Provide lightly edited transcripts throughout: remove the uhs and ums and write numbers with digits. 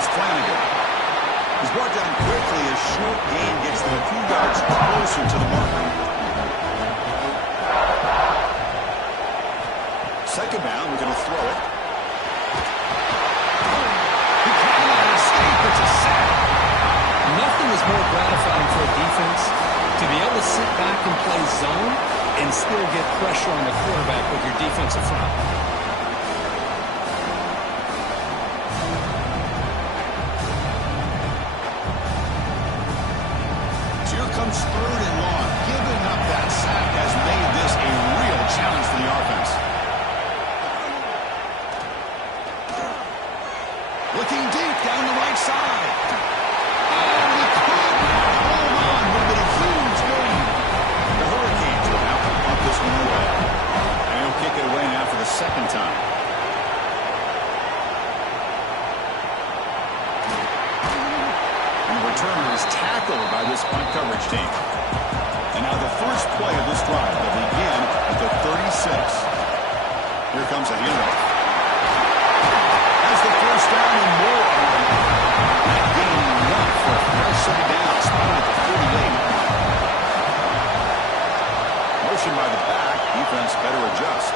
It's Flanagan. He's brought down quickly. A short gain gets them a few yards closer to the marker. Second down, we're going to throw it. He cannot escape. It's a sack. Nothing is more gratifying for a defense to be able to sit back and play zone and still get pressure on the quarterback with your defensive front. So here comes third and long. Giving up that sack has made this a real challenge for the offense. Looking deep down the right side. And he could hold on. Would have been a huge gain. The Hurricanes will have to punt this one away. And he'll kick it away now for the second time. And the returner is tackled by this punt coverage team. And now the first play of this drive will begin at the 36. Here comes a handoff. Has the first down and more. That gain enough for a fresh second down. Spotted at the 48. Motion by the back. Defense better adjust.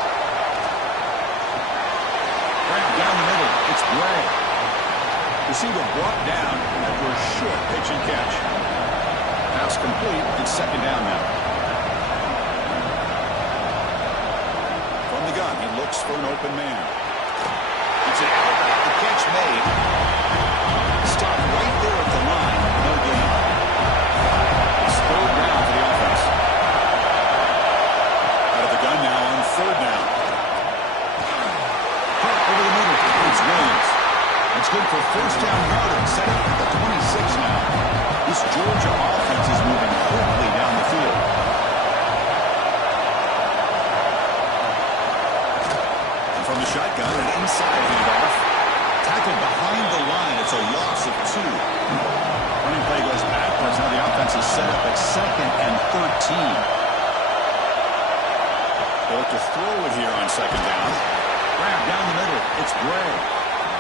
Right down the middle. It's Gray. Receiver brought down after a short pitch and catch. Pass complete. It's second down now. From the gun, he looks for an open man. It's an out route. The catch made. Stop right there at the line. No gain. It's third down for the offense. Out of the gun now on third down. Cut over the middle. It's Williams. It's good for first down yardage. Set it at the 26 now. This Georgia offense is moving quickly down the field. And from the shotgun, an inside handoff. Tackled behind the line. It's a loss of 2. Running play goes backwards. Now the offense is set up at second and 13. They'll look to throw it here on second down. Grab down the middle. It's Gray.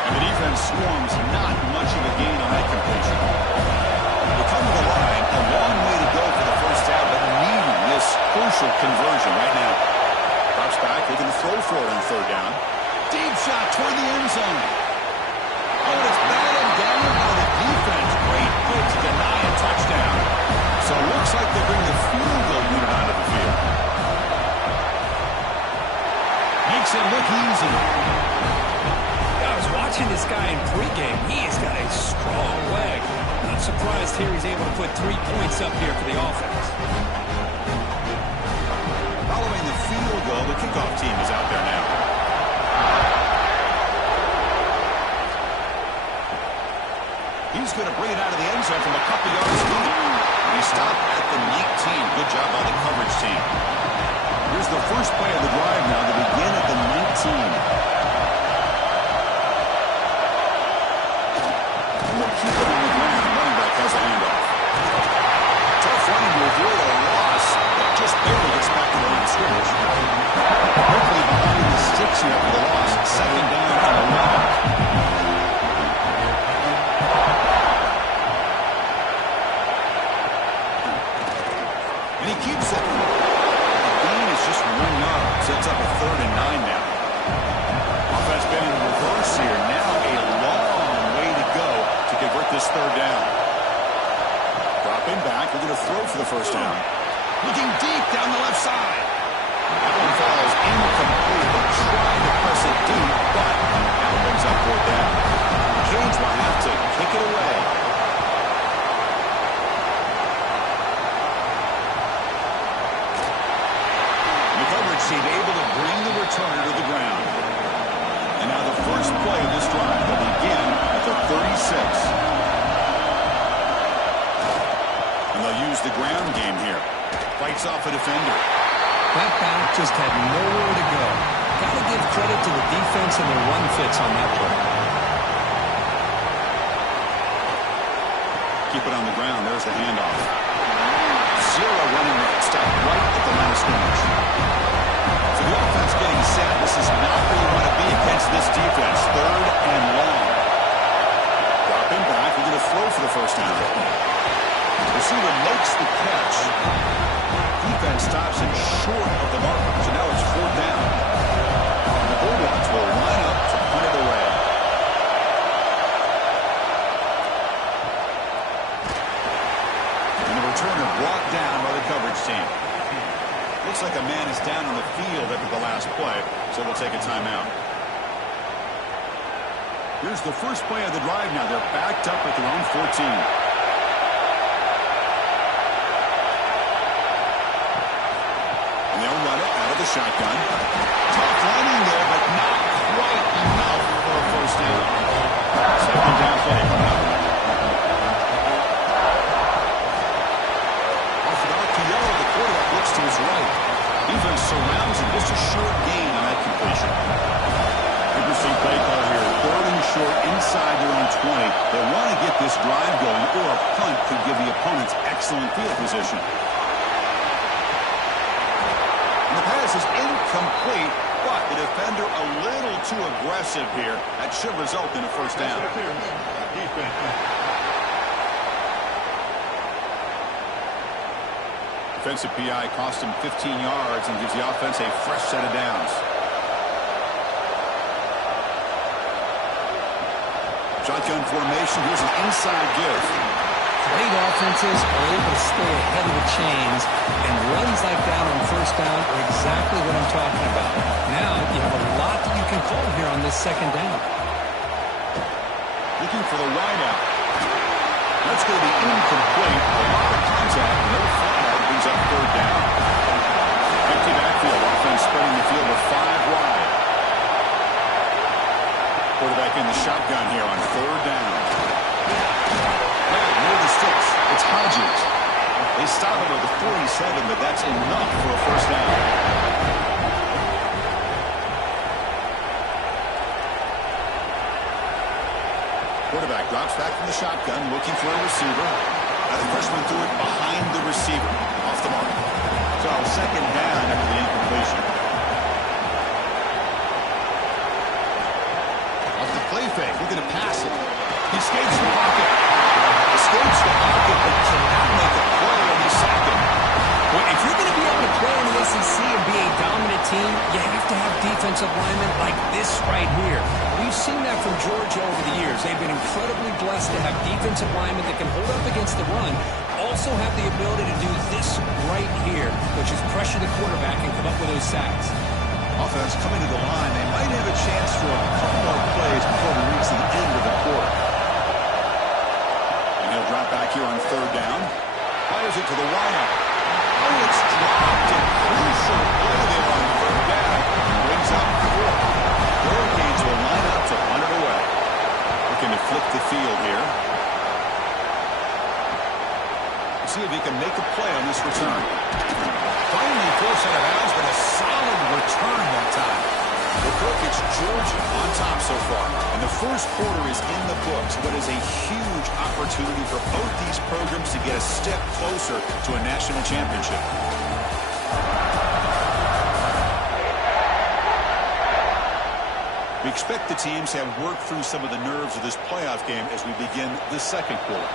And the defense swarms. Not much of a gain on that completion. They come to the line. A long way to go for the first down, but needing this crucial conversion right now. Drops back. Looking to throw for it on third down. Deep shot toward the end zone. Oh, and it's batted down by the defense. Great play to deny a touchdown. So it looks like they bring the field goal unit onto the field. Makes it look easy. I was watching this guy in pregame. He's got a strong leg. Not surprised here he's able to put 3 points up here for the offense. Following the field goal, the kickoff team is out there now. He's going to bring it out of the end zone from a couple yards deep. He stopped at the 19. Good job by the coverage team. Here's the first play of the drive now to begin at the 19. They'll keep it on the ground. Running back has a handoff. Tough running to avoid a loss, but just barely gets back to the line of scrimmage. Quickly behind the sticks here for the loss. Second down and 11. And he keeps it. The gain is just 1 yard. Sets up a third and 9 now. Offense been in reverse here. Now a long way to go to convert this third down. Dropping back. We're going to throw for the first down. Looking deep down the left side. That one falls incomplete. They're trying to press it deep, but now brings up fourth down. Canes will have to kick it away. Team able to bring the returner to the ground. And now the first play of this drive will begin at the 36. And they'll use the ground game here. Fights off a defender. That back just had nowhere to go. Got to give credit to the defense and their run fits on that play. Keep it on the ground. There's the handoff. Zero running room. Stop right at the line of scrimmage. So the offense getting set. This is not where you want to be against this defense. Third and long. Drop throw for the first down. Receiver makes the catch. Defense stops it short of the mark. So now it's 4th down. And the Bulldogs will line up to punt it away. And the returner brought down by the coverage team. Looks like a man is down on the field after the last play, so they'll take a timeout. Here's the first play of the drive now. They're backed up at their own 14. And they'll run it out of the shotgun. Tough running there, but not quite enough for a first down. Second down play coming up. Off the RPO, the quarterback looks to his right. Defense surrounds him. Just a short gain on that completion. Interesting play call here. 3rd and short inside their own 20. They want to get this drive going, or a punt could give the opponents excellent field position. And the pass is incomplete, but the defender a little too aggressive here. That should result in a first down. Defensive PI cost him 15 yards and gives the offense a fresh set of downs. Shotgun formation. Here's an inside give. Great offenses are able to stay ahead of the chains, and runs like that on first down are exactly what I'm talking about. Now you have a lot that you can call here on this second down. Looking for the wideout. That's going to be incomplete. A lot of contact. No flag brings up 3rd down. Empty backfield. Offense spreading the field with 5 wide. Quarterback in the shotgun here on 3rd down. Near the sticks. It's Hodges. They stop him at the 47, but that's enough for a first down. Quarterback drops back from the shotgun, looking for a receiver. Now the freshman threw it behind the receiver. Off the mark. So 2nd down after the incompletion. Play fake, looking to pass it. He escapes the pocket. Escapes the pocket, but cannot make a play on the second. Well, if you're going to be able to play in the SEC and be a dominant team, you have to have defensive linemen like this right here. We've seen that from Georgia over the years. They've been incredibly blessed to have defensive linemen that can hold up against the run, also have the ability to do this right here, which is pressure the quarterback and come up with those sacks. Offense coming to the line. They might have a chance for a couple more plays before we reach the end of the quarter. And he'll drop back here on 3rd down. Fires it to the wideout. Oh, it's dropped. A crucial play there on 3rd down. Brings up 4. Hurricanes will line up to punt it away. Looking to flip the field here. See if he can make a play on this return. Finally forced out of bounds, but a solid return that time. Well, Cook, it's Georgia on top so far. And the first quarter is in the books, but is a huge opportunity for both these programs to get a step closer to a national championship. We expect the teams to have worked through some of the nerves of this playoff game as we begin the second quarter.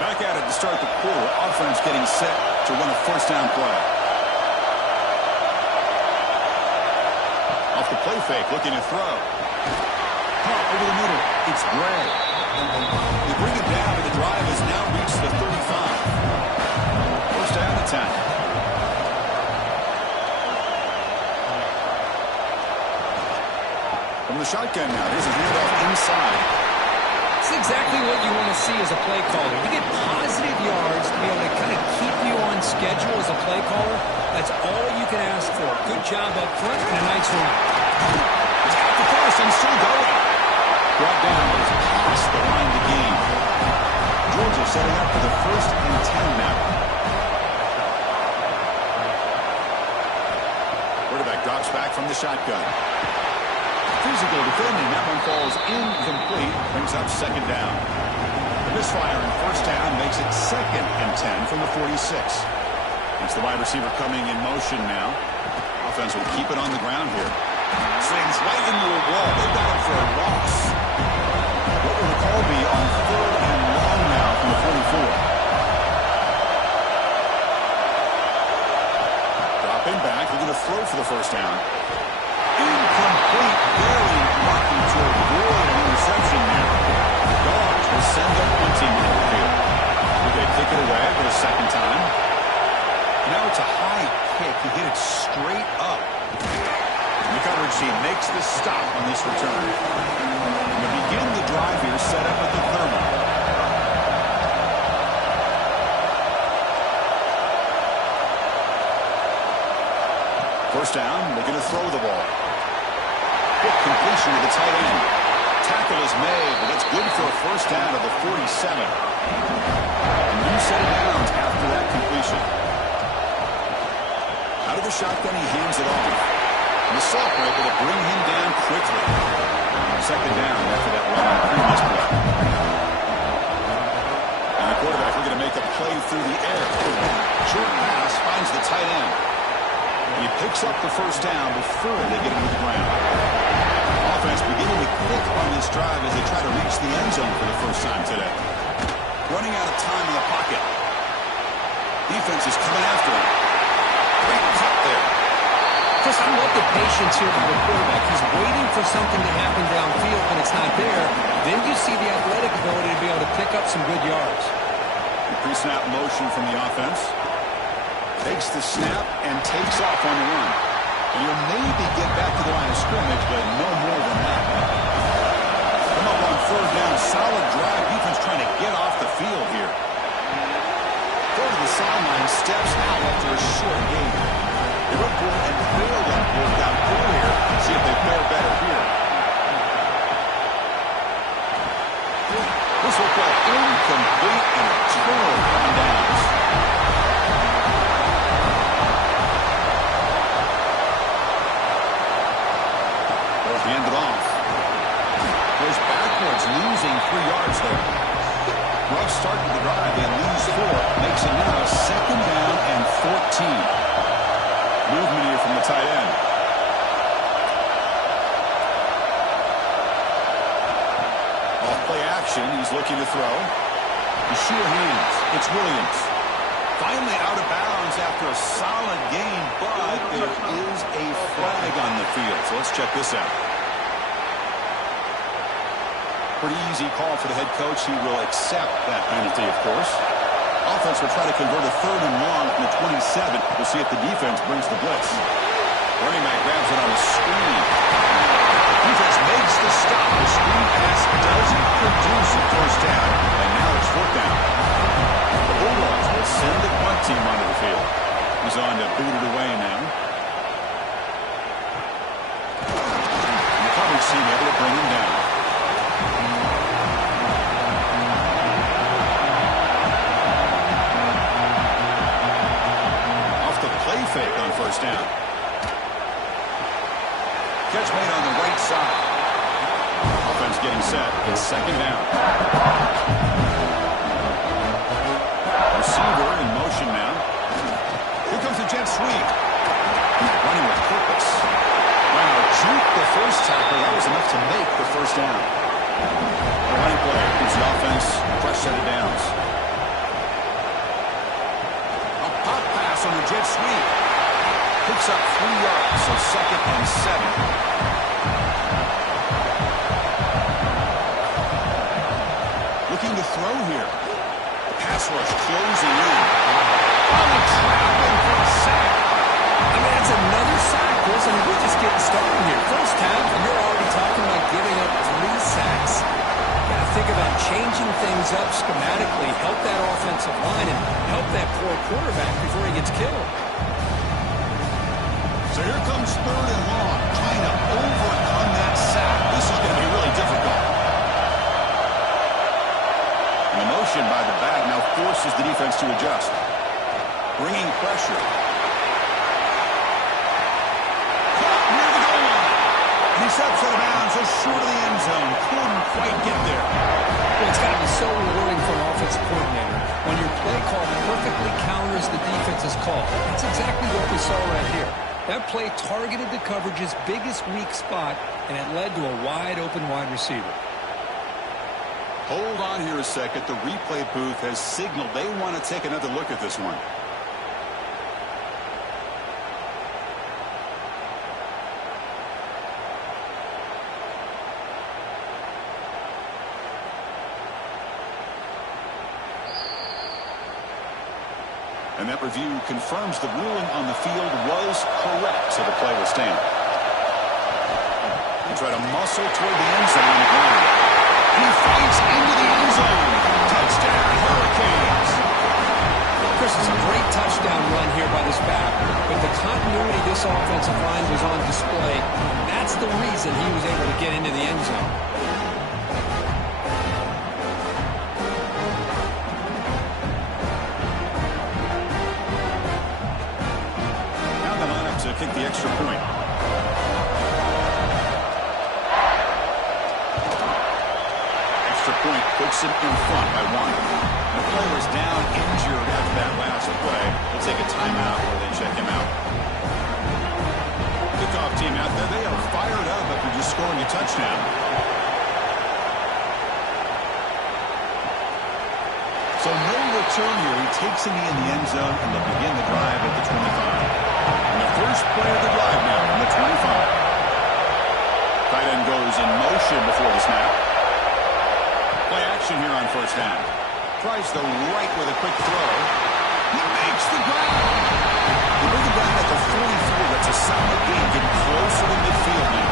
Back at it to start the quarter. Offense getting set to run a first down play. Off the play fake, looking to throw. Caught over the middle. It's Gray. They bring it down, and the drive has now reached the 35. First down to 10. From the shotgun now. Here's a handoff inside. That's exactly what you want to see as a play caller. You get positive yards to be able to kind of keep you on schedule as a play caller. That's all you can ask for. Good job up front and a nice run. He's got the pass and still going. Brought down, but it's past the line to gain. Georgia setting up for the 1st and 10 now. Quarterback drops back from the shotgun. Physical defending. That one falls incomplete. Brings up 2nd down. The misfire in 1st down makes it 2nd and 10 from the 46. It's the wide receiver coming in motion now. Offense will keep it on the ground here. Swings right into a wall. They've got him for a loss. What will the call be on 3rd and long now first down. They're going to throw the ball. Quick completion to the tight end. Tackle is made, but it's good for a first down at the 47. A new set of downs after that completion. Out of the shotgun, he hands it off. And the Salk were able to bring him down quickly. Second down after that run on the previous play. And the quarterback looking to make a play through the air. Short pass finds the tight end. He picks up the first down before they get him to the ground. Offense beginning to click on this drive as they try to reach the end zone for the first time today. Running out of time in the pocket. Defense is coming after him. Great cut there. Chris, I love the patience here by the quarterback. He's waiting for something to happen downfield when it's not there. Then you see the athletic ability to be able to pick up some good yards. The pre-snap motion from the offense. Takes the snap and takes off on the run. And you'll maybe get back to the line of scrimmage, but no more than that. Come up on third down. Solid drive. Defense trying to get off the field here. Go to the sideline. Steps out after a short gain. They went for it and failed on fourth down earlier. See if they fare better here. This looked like incomplete and a turnover on downs. Hand it off. Goes backwards, losing 3 yards there. Rough start to the drive. They lose 4. Makes it now second down and 14. Movement here from the tight end. Off play action. He's looking to throw. The sure hands. It's Williams. Finally out of bounds after a solid gain, but there is a flag on the field. So let's check this out. Pretty easy call for the head coach. He will accept that penalty, of course. Offense will try to convert a third and long from the 27. We'll see if the defense brings the blitz. Running back grabs it on the screen. Defense makes the stop. The screen pass doesn't produce a first down. And now it's fourth down. The Bulldogs will send the punt team onto the field. He's on to boot it away now. And the coverage team able to bring him down. Fake on first down. Catch made on the right side. Offense getting set. It's second down. Receiver in motion now. Here comes the jet sweep. Running with purpose. Wow, juke the first tackle. That was enough to make the first down. The running play gives the offense a fresh set of downs. A pop pass on the jet sweep. Picks up 3 yards, so second and 7. Looking to throw here. The pass rush closing in. Oh, trapping for a sack. I mean, that's another sack, Chris. I mean, we're just getting started here. First half, and you're already talking about giving up 3 sacks. Got to think about changing things up schematically, help that offensive line, and help that poor quarterback before he gets killed. So here comes third and long, trying to overcome that sack. This is going to be really difficult. And the motion by the back now forces the defense to adjust. Bringing pressure. Caught near the goal line. And he steps out of bounds just short of the end zone. Couldn't quite get there. Well, it's got to be so rewarding for an offensive coordinator when your play call perfectly counters the defense's call. That's exactly what we saw right here. That play targeted the coverage's biggest weak spot, and it led to a wide-open wide receiver. Hold on here a second. The replay booth has signaled they want to take another look at this one. And that review confirms the ruling on the field was correct, so the play will stand. He tried to muscle toward the end zone on the ground. He fights into the end zone. Touchdown, Hurricanes. Chris, it's a great touchdown run here by this back. With the continuity this offensive line was on display. That's the reason he was able to get into the end zone. Now the lineup to kick the extra point. Extra point puts him in front by 1. The player is down injured after that last play. They'll take a timeout where they check him out. Kickoff team out there, they are fired up after just scoring a touchdown. So no return here. He takes him in the end zone, and they'll begin the drive at the 25. And the first play of the drive now from the 25. Tight end goes in motion before the snap. Play action here on first down. Tries the right with a quick throw. He makes the grab. They bring him down at the 44. That's a solid gain, getting closer to midfield now.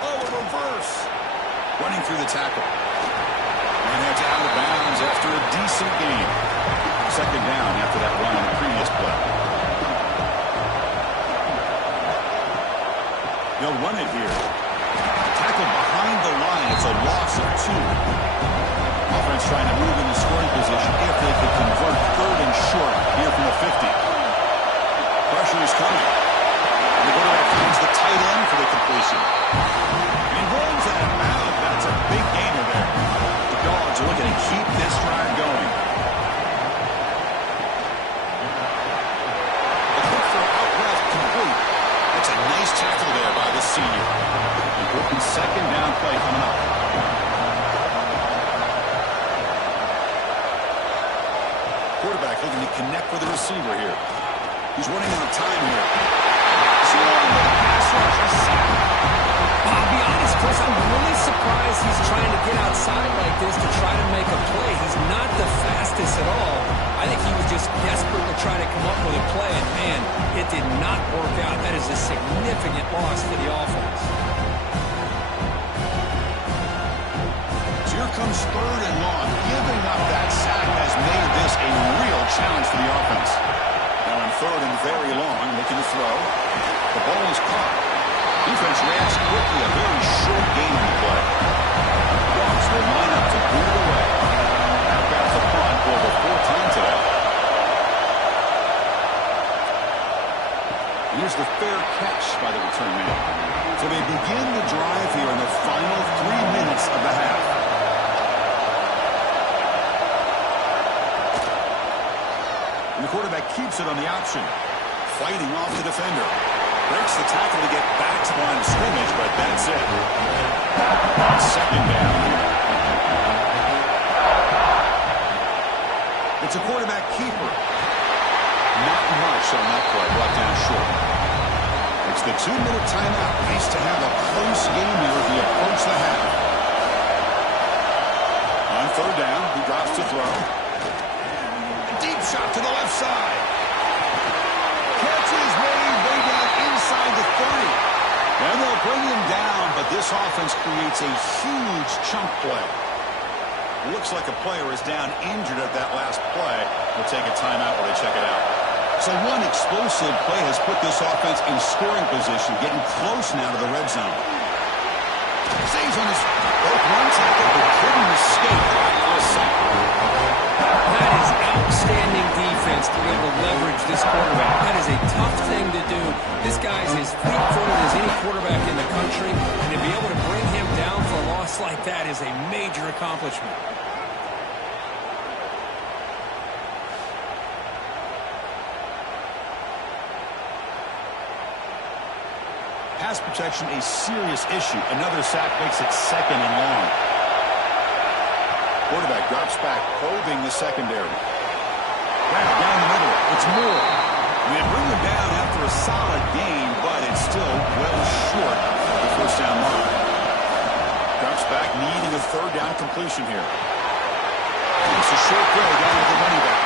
Oh, a reverse. Running through the tackle. And that's out of bounds after a decent gain. Second down after that run on the previous play. They'll run it here. Tackle behind the line. It's a loss of 2. Offense trying to move into scoring position if they could convert third and short here from the 50. Pressure is coming. And the quarterback finds the tight end for the completion. And rolls that out. That's a big gainer there. The Dogs are looking to keep this drive going. The quick throw out left complete. That's a nice tackle there by the senior. Important second down play coming up. Quarterback looking to connect with the receiver here. He's running out of time here. I'll be honest, Chris, I'm really surprised he's trying to get outside like this to try to make a play. He's not the fastest at all. I think he was just desperate to try to come up with a play, and man, it did not work out. That is a significant loss for the offense. So here comes third and long. Giving up that sack has made this a real challenge for the offense. Now in third and very long, looking to throw. The ball is caught. Defense reacts quickly. A very short game on the play. Dogs will line up to boot it away. Now got the punt for the 4th time today. Here's the fair catch by the return man. So they begin the drive here in the final 3 minutes of the half. And the quarterback keeps it on the option. Fighting off the defender. Breaks the tackle to get back to the line of scrimmage, but that's it. Second down. It's a quarterback keeper. Not much on that play, brought down short. It's the 2-minute timeout. Nice to have a close game here as we approach the half. On third down, he drops to throw. A deep shot to the left side. Catch is made way down inside the 30. And they'll bring him down, but this offense creates a huge chunk play. Looks like a player is down injured at that last play. We'll take a timeout while they check it out. So one explosive play has put this offense in scoring position, getting close now to the red zone. Saves on his both run tackle, but couldn't escape for a sack. That is outstanding defense to be able to leverage this quarterback. That is a tough thing to do. This guy's as fleet-footed as any quarterback in the country, and to be able to bring him down for a loss like that is a major accomplishment. Pass protection a serious issue. Another sack makes it second and long. Quarterback drops back, probing the secondary. Right down the middle. It's Moore. And they bring him down after a solid gain, but it's still well short of the first down line. Drops back, needing a third down completion here. It's a short throw down to the running back.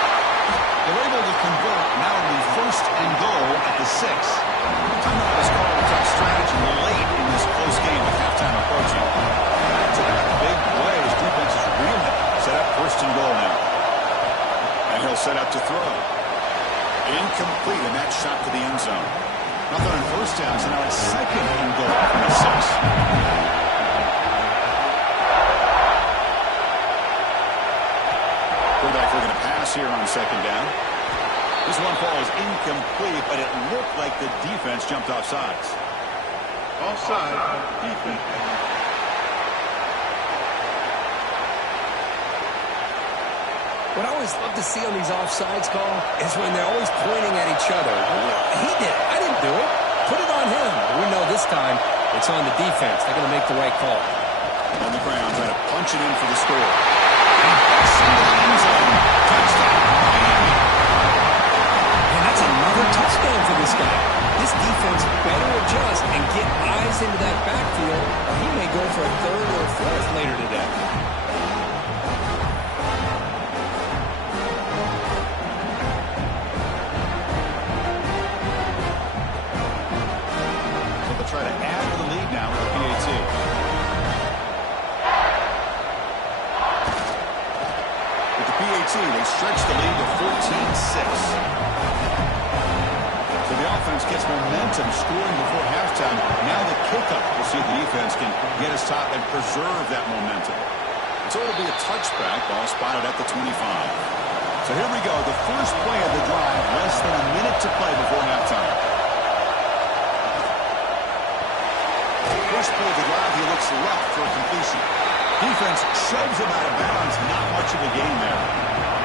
They're able to convert. Now it'll be first and goal at the 6. Timeout is called a tough strategy late in this close game with halftime approaching. So that big play as defense is reeling. Set up first and goal now. And he'll set up to throw. complete, but it looked like the defense jumped off sides. Offside, defense. What I always love to see on these offsides call is when they're always pointing at each other. He did it. I didn't do it. Put it on him. We know this time it's on the defense. They're going to make the right call. On the ground, trying to punch it in for the score. And busts into the end zone. Touchdown, Miami. And that's another touchdown for this guy. This defense better adjust and get eyes into that backfield, or he may go for a third or a fourth later today. Try to add to the lead now with the PAT. With the PAT, they stretch the lead to 14-6. So the offense gets momentum scoring before halftime. Now the kickoff. We'll see if the defense can get us top and preserve that momentum. So it'll be a touchback. Ball spotted at the 25. So here we go. The first play of the drive. Less than a minute to play before halftime. First play of the drive, he looks left for a completion. Defense shoves him out of bounds. Not much of a gain there.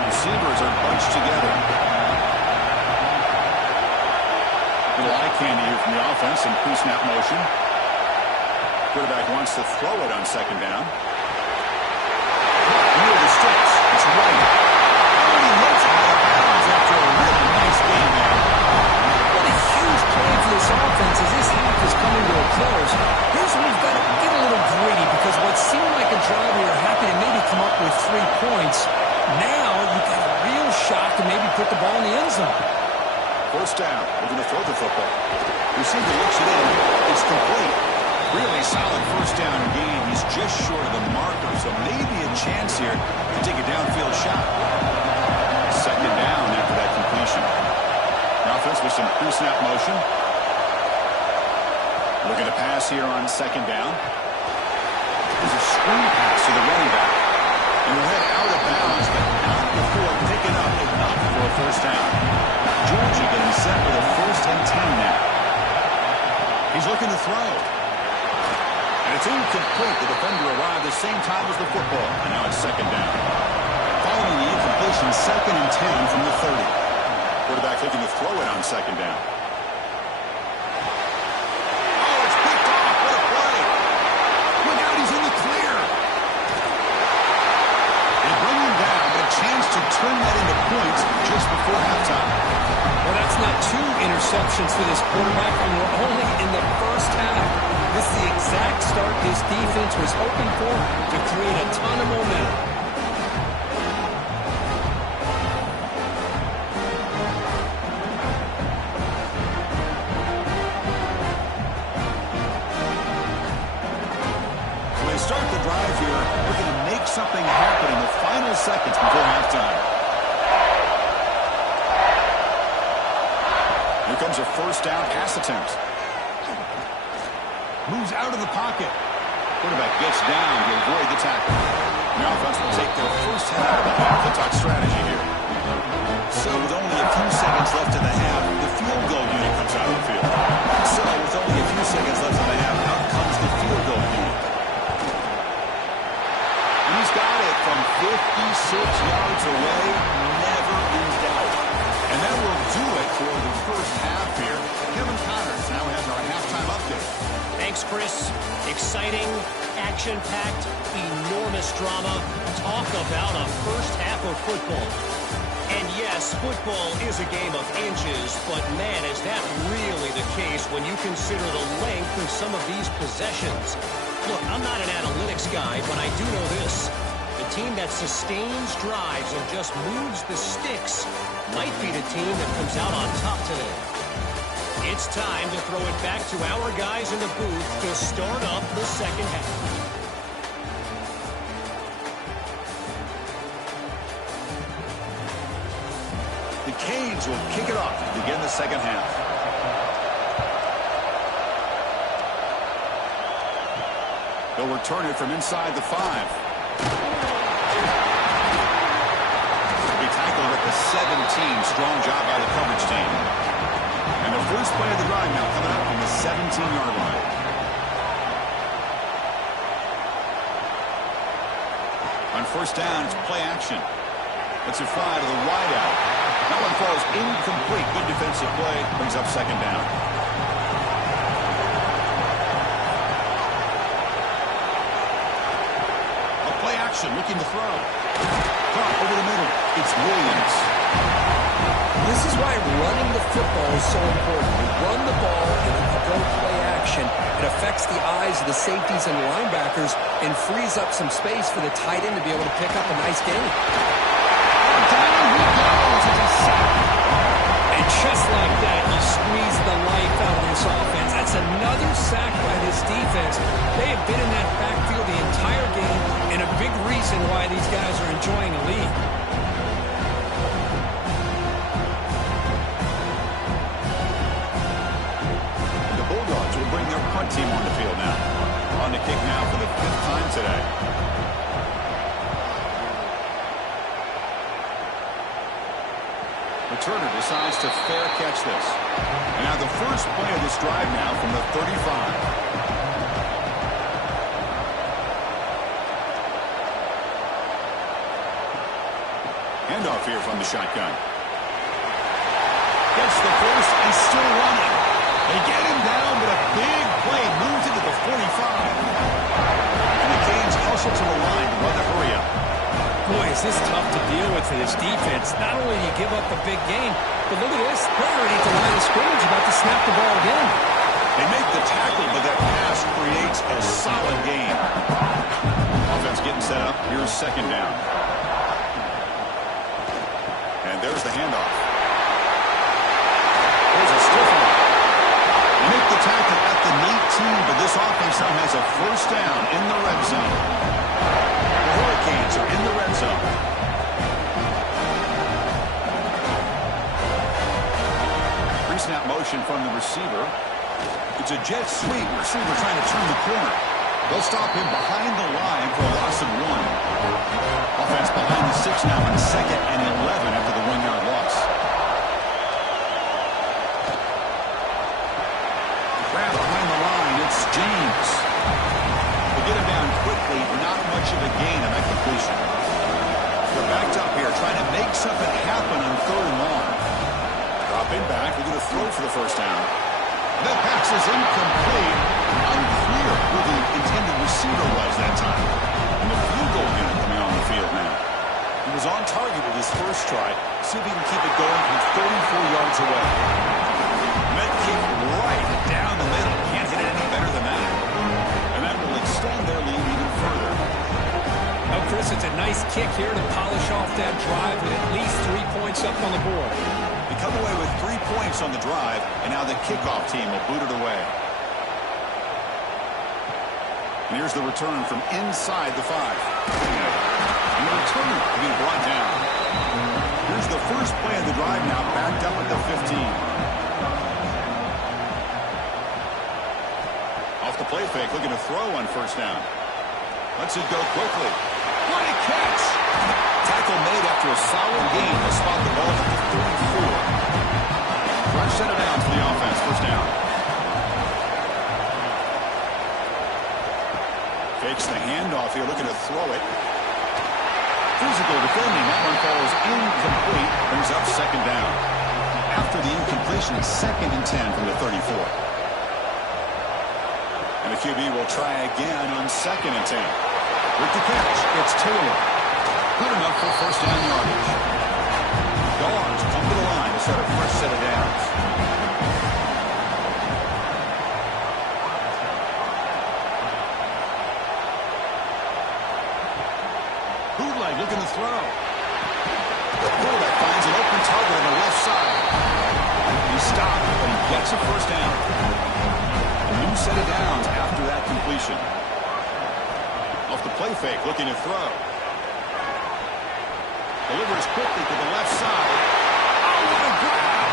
Receivers are bunched together. A little eye candy here from the offense in pre-snap motion. Quarterback wants to throw it on second down. Near the sticks. It's right. And he lets it out of bounds after a really nice game there. What a huge play for this offense as this half is coming to a close. Here's where we've got to get a little greedy because what seemed like a drive we were happy to maybe come up with 3 points, now you've got a real shot to maybe put the ball in the end zone. First down. We're going to throw the football. Receiver looks it in. It's complete. Really solid first down gain. He's just short of the marker, so maybe a chance here to take a downfield shot. Second down after that completion. The offense with some pre-snap motion. Looking to pass here on second down. There's a screen pass to the running back. And we'll head out of bounds, but not before picking up enough for a first down. Georgia getting set with a 1st and 10 now. He's looking to throw. And it's incomplete. The defender arrived the same time as the football. And now it's second down. Following the incompletion, 2nd and 10 from the 30. Quarterback looking to throw it on second down. Oh, it's picked off. What a play. Look out, he's in the clear. They bring him down, but a chance to turn that into points just before halftime. Well, that's not 2 interceptions for this quarterback, and we're only in the first half. This is the exact start this defense was hoping for to create a ton of momentum. Start the drive here, looking to make something happen in the final seconds before halftime. Here comes a first down pass attempt. Moves out of the pocket. Quarterback gets down to avoid the tackle. The offense will take their first head out of the half. They'll talk strategy here. So with only a few seconds left in the half, the field goal unit comes out of the field. So with only a few seconds left in the half, out comes the field goal unit. And he's got it from 56 yards away, never in doubt. And that will do it for the first half here. Kevin Connors now has our halftime update. Thanks, Chris. Exciting, action-packed, enormous drama. Talk about a first half of football. And yes, football is a game of inches, but man, is that really the case when you consider the length of some of these possessions. Look, I'm not an analytics guy, but I do know this. The team that sustains drives and just moves the sticks might be the team that comes out on top today. It's time to throw it back to our guys in the booth to start up the second half. The Canes will kick it off to begin the second half. They'll return it from inside the 5. Be tackled at the 17. Strong job by the coverage team. And the first play of the drive now coming up from the 17-yard line. On first down, it's play action. It's a fly to the wideout. That one falls incomplete. Good defensive play. Brings up second down. A play action, looking to throw. Caught over the middle. It's Williams. This is why running the football is so important. You run the ball and if you go play action, it affects the eyes of the safeties and linebackers and frees up some space for the tight end to be able to pick up a nice gain. Down he goes. It's a sack. And just like that, you squeeze the life out of this offense. That's another sack by this defense. They have been in that backfield the entire game, and a big reason why these guys are enjoying a lead. The Bulldogs will bring their punt team on the field now. On the kick now for the 5th time today. Returner decides to fair catch this. And now the first play of this drive now from the 35. Handoff here from the shotgun. Gets the first and still running. They get him down, but a big play moves into the 45. And the Canes hustle to the line to run the hurry up. Boy, is this tough to deal with for this defense. Not only do you give up a big game, but look at this. They're already at the line of scrimmage about to snap the ball again. They make the tackle, but that pass creates a solid gain. Offense getting set up. Here's second down. And there's the handoff. There's a stiff one. They make the tackle at the 19, but this offense now has a first down in the red zone. The Hurricanes are in the red zone. Pre-snap motion from the receiver. It's a jet sweep. Receiver trying to turn the corner. They'll stop him behind the line for a loss of 1. Offense behind the 6 now on 2nd and 11 after the 1-yard loss. Grab behind the line. It's James. They get him down quickly. Not much of a gain on that completion. They're backed up here trying to make something happen on 3rd and long. Dropping back. We're going to throw for the first down. That pass is incomplete. Unclear who the intended receiver was that time. And the field goal unit coming on the field now. He was on target with his first try. See if he can keep it going from 34 yards away. Met kick right down the middle. Can't hit it any better than that. And that will extend their lead even further. Oh, Chris, it's a nice kick here to polish off that drive with at least 3 points up on the board. They come away with 3 points on the drive, and now the kickoff team will boot it away. And here's the return from inside the 5. And the return being brought down. Here's the first play of the drive now, backed up at the 15. Off the play fake, looking to throw on first down. Lets it go quickly. What a catch! Tackle made after a solid gain to spot the ball at the 34. Fresh set of downs for the offense, first down. Fakes the handoff here, looking to throw it. Physical defending, that one falls incomplete, brings up second down. After the incompletion, 2nd and 10 from the 34. And the QB will try again on 2nd and 10. With the catch, it's Taylor. Good enough for first down yardage. Dogs come to the line to start a fresh set of downs. Bootleg looking to throw. The quarterback finds an open target on the left side. He stopped, but he gets a first down. A new set of downs after that completion. Off the play fake, looking to throw. Delivers quickly to the left side. Oh, what a grab!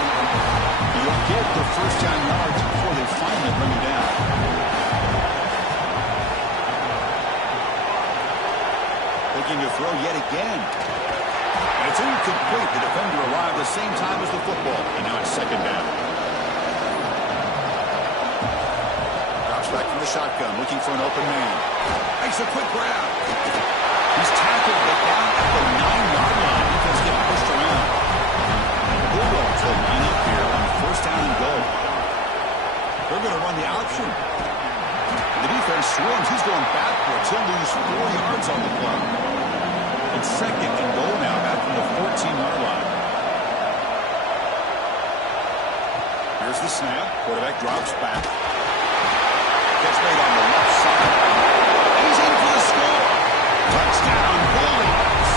He'll get the first down yards before they finally bring him down. Looking to throw yet again. And it's incomplete. The defender arrived the same time as the football. And now it's second down. Drops back from the shotgun, looking for an open man. Makes a quick grab. He's tackled, but down at the 9-yard line. Defense getting pushed around. The Bulldogs will line up here on first down and goal. They're going to run the option. The defense swarms. He's going backwards. He'll lose 4 yards on the play. It's second and goal now, back from the 14-yard line. Here's the snap. Quarterback drops back. Gets made on the left side. And he's in for the score. Touchdown, Bulldogs.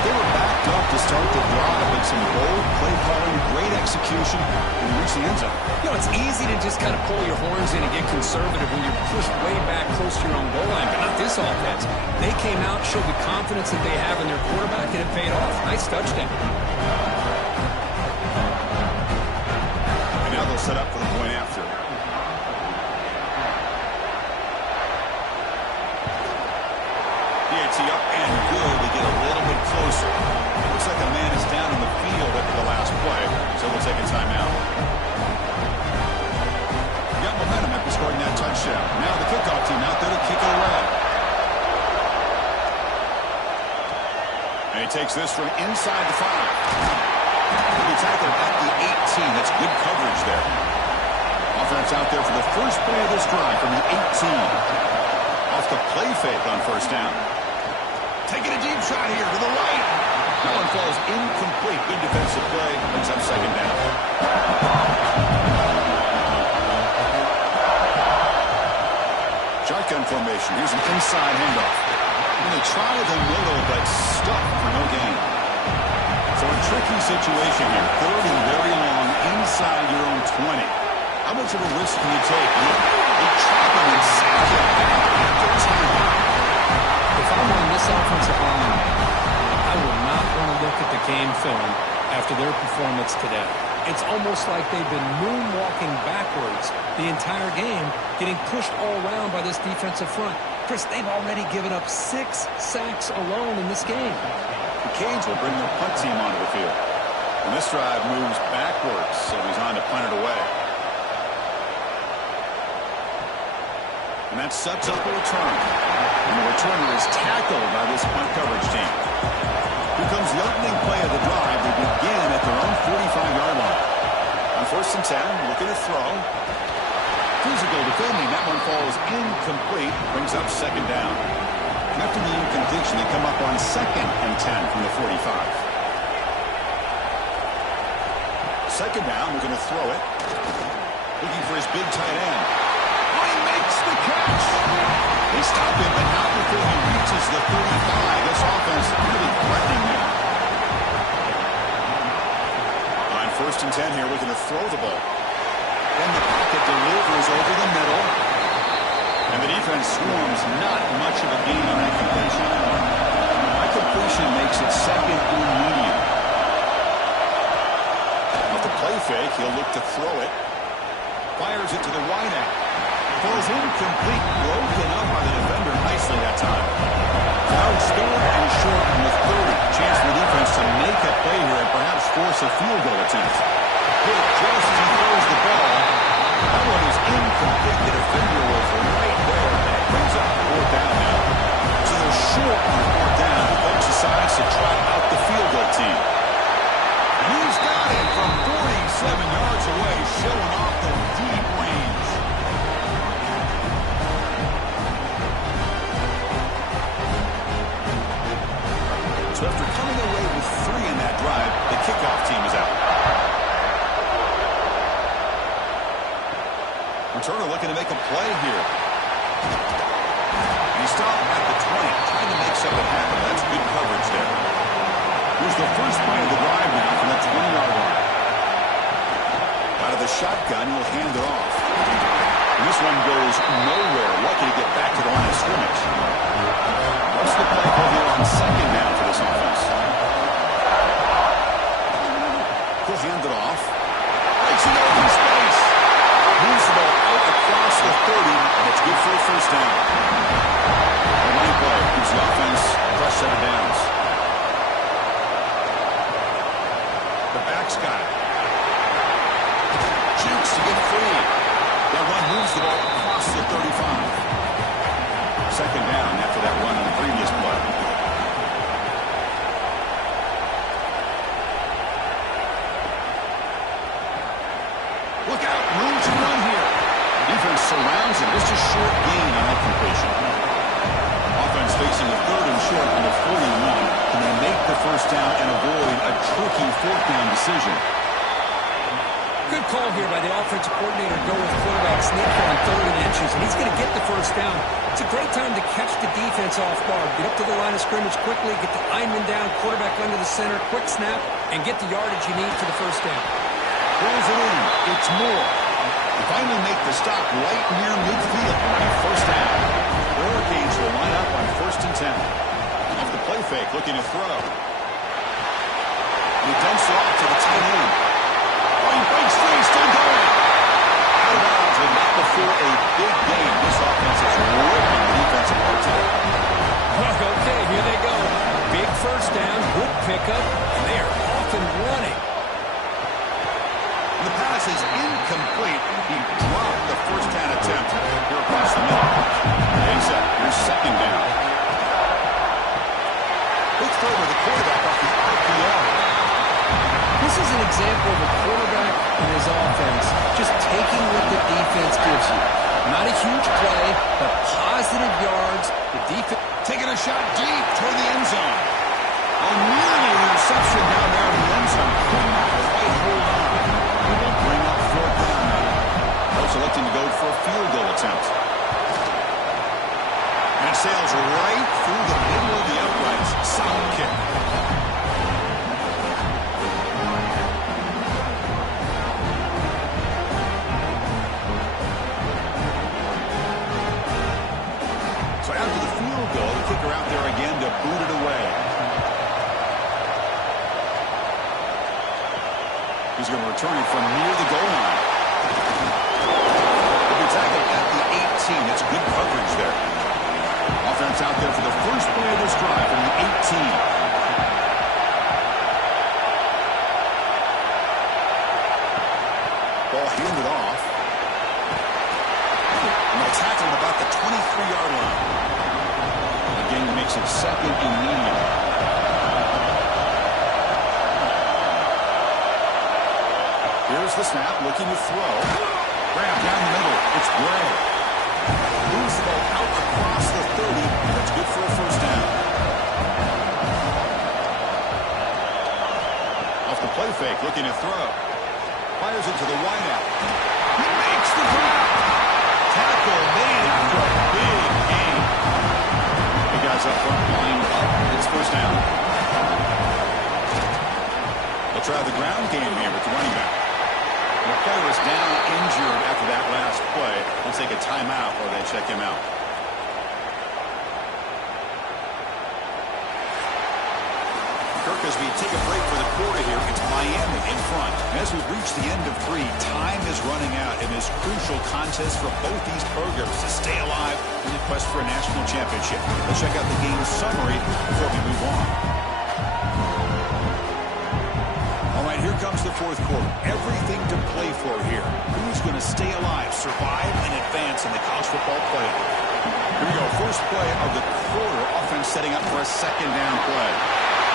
They were backed up to start the drive, and some bold play calling, great execution, and reach the end zone. You know, it's easy to just kind of pull your horns in and get conservative when you're pushed way back close to your own goal line, but not this offense. They came out, showed the confidence that they have in their quarterback, and it paid off. Nice touchdown. And now they'll set up for the point after. PAT up and good to get a little bit closer. Looks like a man is down in the field after the last play, so we'll take a timeout. Got momentum after scoring that touchdown. Now the kickoff team out there to kick it away. And he takes this from inside the 5. He'll be tackled at the 18. That's good coverage there. Offense out there for the first play of this drive from the 18. Off the play fake on first down. Taking a deep shot here to the right. That one falls incomplete. Good defensive play. Brings up second down. Shotgun formation. Here's an inside handoff. And they try the middle, but stuck for no gain. So a tricky situation here. Third and very long inside your own 20. How much of a risk can you take? You trap him and sack him back after 10. If I'm on this offensive line, I will not want to look at the game film after their performance today. It's almost like they've been moonwalking backwards the entire game, getting pushed all around by this defensive front. Chris, they've already given up 6 sacks alone in this game. The Canes will bring their punt team onto the field. And this drive moves backwards, so he's on to punt it away. And that sets up a return. And the returner is tackled by this punt coverage team. Here comes the opening play of the drive. They begin at their own 45-yard line. On first and 10, looking to throw. Physical defending. That one falls incomplete. Brings up second down. And after the incompletion, they come up on second and 10 from the 45. Second down, we're going to throw it. Looking for his big tight end. Oh, he makes the catch. They stop him, but not before he reaches the 35. This offense really threatening now. On first and 10 here, we're going to throw the ball. Then the pocket delivers over the middle. And the defense swarms. Not much of a gain on that completion. That completion makes it second and medium. Off the play fake, he'll look to throw it. Fires it to the right end. Falls incomplete, broken up by the defender nicely that time. Now it's third and short on the 30. Chance for the defense to make a play here and perhaps force a field goal attempt. Hit just as he throws the ball. That one is incomplete. The defender was right there. And it brings up fourth down now. So they're short on fourth down. The coach decides to try out the field goal team. And he's got it from 47 yards away, showing off the deep range. So after coming away with 3 in that drive, the kickoff team is out. Returner looking to make a play here. And he stopped at the 20, trying to make something happen. That's good coverage there. Here's the first play of the drive now from the 20-yard line. Out of the shotgun, he'll hand it off. And this one goes nowhere. Lucky to get back to the line of scrimmage. What's the play call here on second down for this offense? He'll hand it off. Makes an open space. Moves the ball out across the 30, and it's good for a first down. A running play gives the offense a fresh set of downs. The back's got it. Jukes to get free. That run moves the ball across the 35. Second down after that run on the previous play. Look out, room to run here. Defense surrounds him. Just a short gain on that completion. Offense facing a third and short on the 41. Can they make the first down and avoid a tricky fourth down decision? Good call here by the offensive coordinator to go with quarterback sneak on 30 inches, and he's going to get the first down. It's a great time to catch the defense off guard. Get up to the line of scrimmage quickly, get the lineman down, quarterback under the center, quick snap, and get the yardage you need for the first down. Pulls it in. It's Moore. They finally make the stop right near midfield on first down. The Hurricanes will line up on 1st and 10. Off the play fake, looking to throw. He dumps it off to the tight end. Oh, he breaks free, still going. Out of bounds, but not before a big game. This offense is ripping the defensive part today. Okay, here they go. Big first down, good pickup, and they are off and running. The pass is incomplete. He dropped the first down attempt here across the middle. Asa, here's second down. Let's throw to the quarterback off the RPO. This is an example of a quarterback and his offense just taking what the defense gives you. Not a huge play, but positive yards. The defense Taking a shot deep toward the end zone. Oh, nearly an interception down there in the end zone. Could not quite hold on. He will bring up fourth down now. Also electing to go for a field goal attempt. And it sails right through the middle of the uprights. Solid kick. So after the field goal, the kicker out there again to boot it away. He's going to return it from near the goal line. He'll be tackled at the 18. That's good coverage there. Offense out there for the first play of this drive from the 18. Ball handed off. And they'll tackle him about the 23-yard line. Again, makes it second and medium. Here's the snap, looking to throw. Grab down the middle. It's Gray. Moves the ball out across the 30. That's good for a first down. Off the play fake, looking to throw. Fires it to the wideout. He makes the grab. Tackle made after a big gain. The guys up front lined up. It's first down. They'll try the ground game here with the running back. The player is down injured after that last play. They'll take a timeout or they check him out. Kirk, as we take a break for the quarter here, it's Miami in front. As we reach the end of 3, time is running out in this crucial contest for both these programs to stay alive in the quest for a national championship. Let's check out the game summary before we move on. All right, here comes the fourth quarter. Everything to play for here. Who's going to stay alive, survive, and advance in the college football playoff? Here we go. First play of the quarter. Offense setting up for a second down play.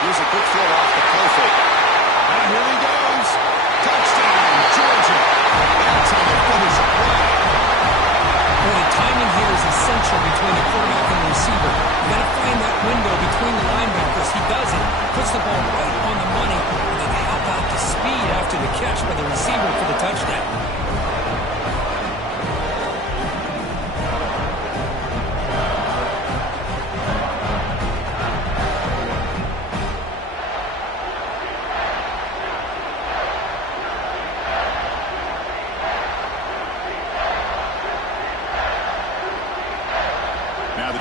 Here's a quick throw off the play fake. And here he goes. Touchdown, Georgia. That's how they finish the play. Well, the timing here is essential between the quarterback and the receiver. You got to find that window between the linebackers. He does it. Puts the ball right on the money. And then how about the speed after the catch by the receiver for the touchdown?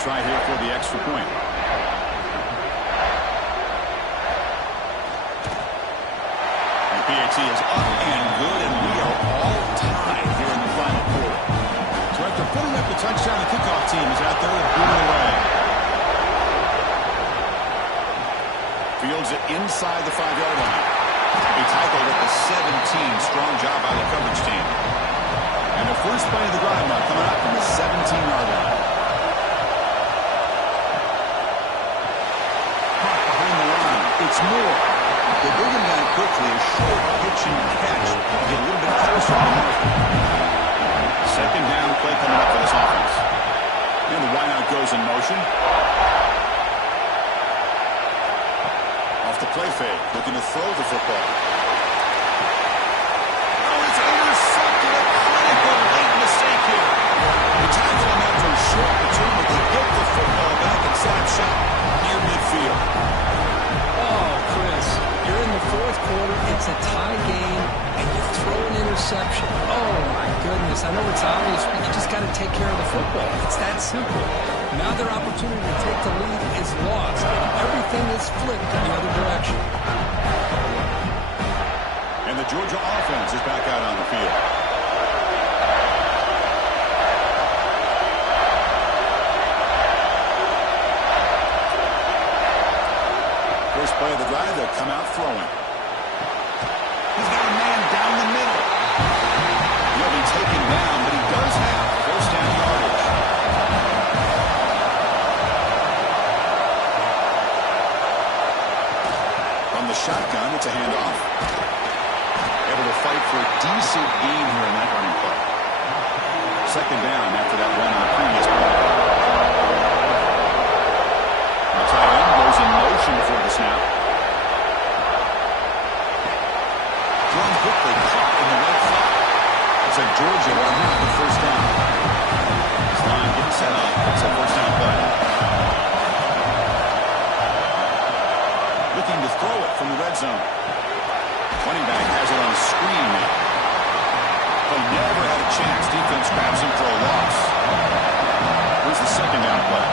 Try here for the extra point. And PAT is up and good, and we are all tied here in the final quarter. So after putting up the touchdown, the kickoff team is out there to boot it away. Fields it inside the 5-yard line. He tackled at the 17. Strong job by the coverage team. And the first play of the drive now coming up from the 17-yard line. Caught behind the line. It's Moore. They bring him down quickly. A short pitch and catch to get a little bit closer on the marker. Second down play coming up for this offense. And the wideout goes in motion. Off the play fake, looking to throw the football. Oh, it's intercepted. A critical late mistake here. The tackle him after a short return, but they get the football back and set up shop near midfield. Oh, Chris, you're in the fourth quarter. It's a tie game, and you throw an interception. Oh, my goodness. I know it's obvious, but you just got to take care of the football. It's that simple. Now their opportunity to take the lead is lost, and everything is flipped in the other direction. And the Georgia offense is back out on the field. First play of the drive, they'll come out throwing. He's got a man down the middle. He'll be taken down, but he does have first down yardage. From the shotgun, it's a handoff. Able to fight for a decent gain here in that running play. Second down after that run on the previous play. The tight end goes in motion before the snap. Thrown quickly, caught in the right flat. It's like Georgia will have the first down. Klein getting set up. It's a first down play. Looking to throw it from the red zone. Running back has it on a screen now. They never had a chance. Defense grabs him for a loss. Here's the second down play.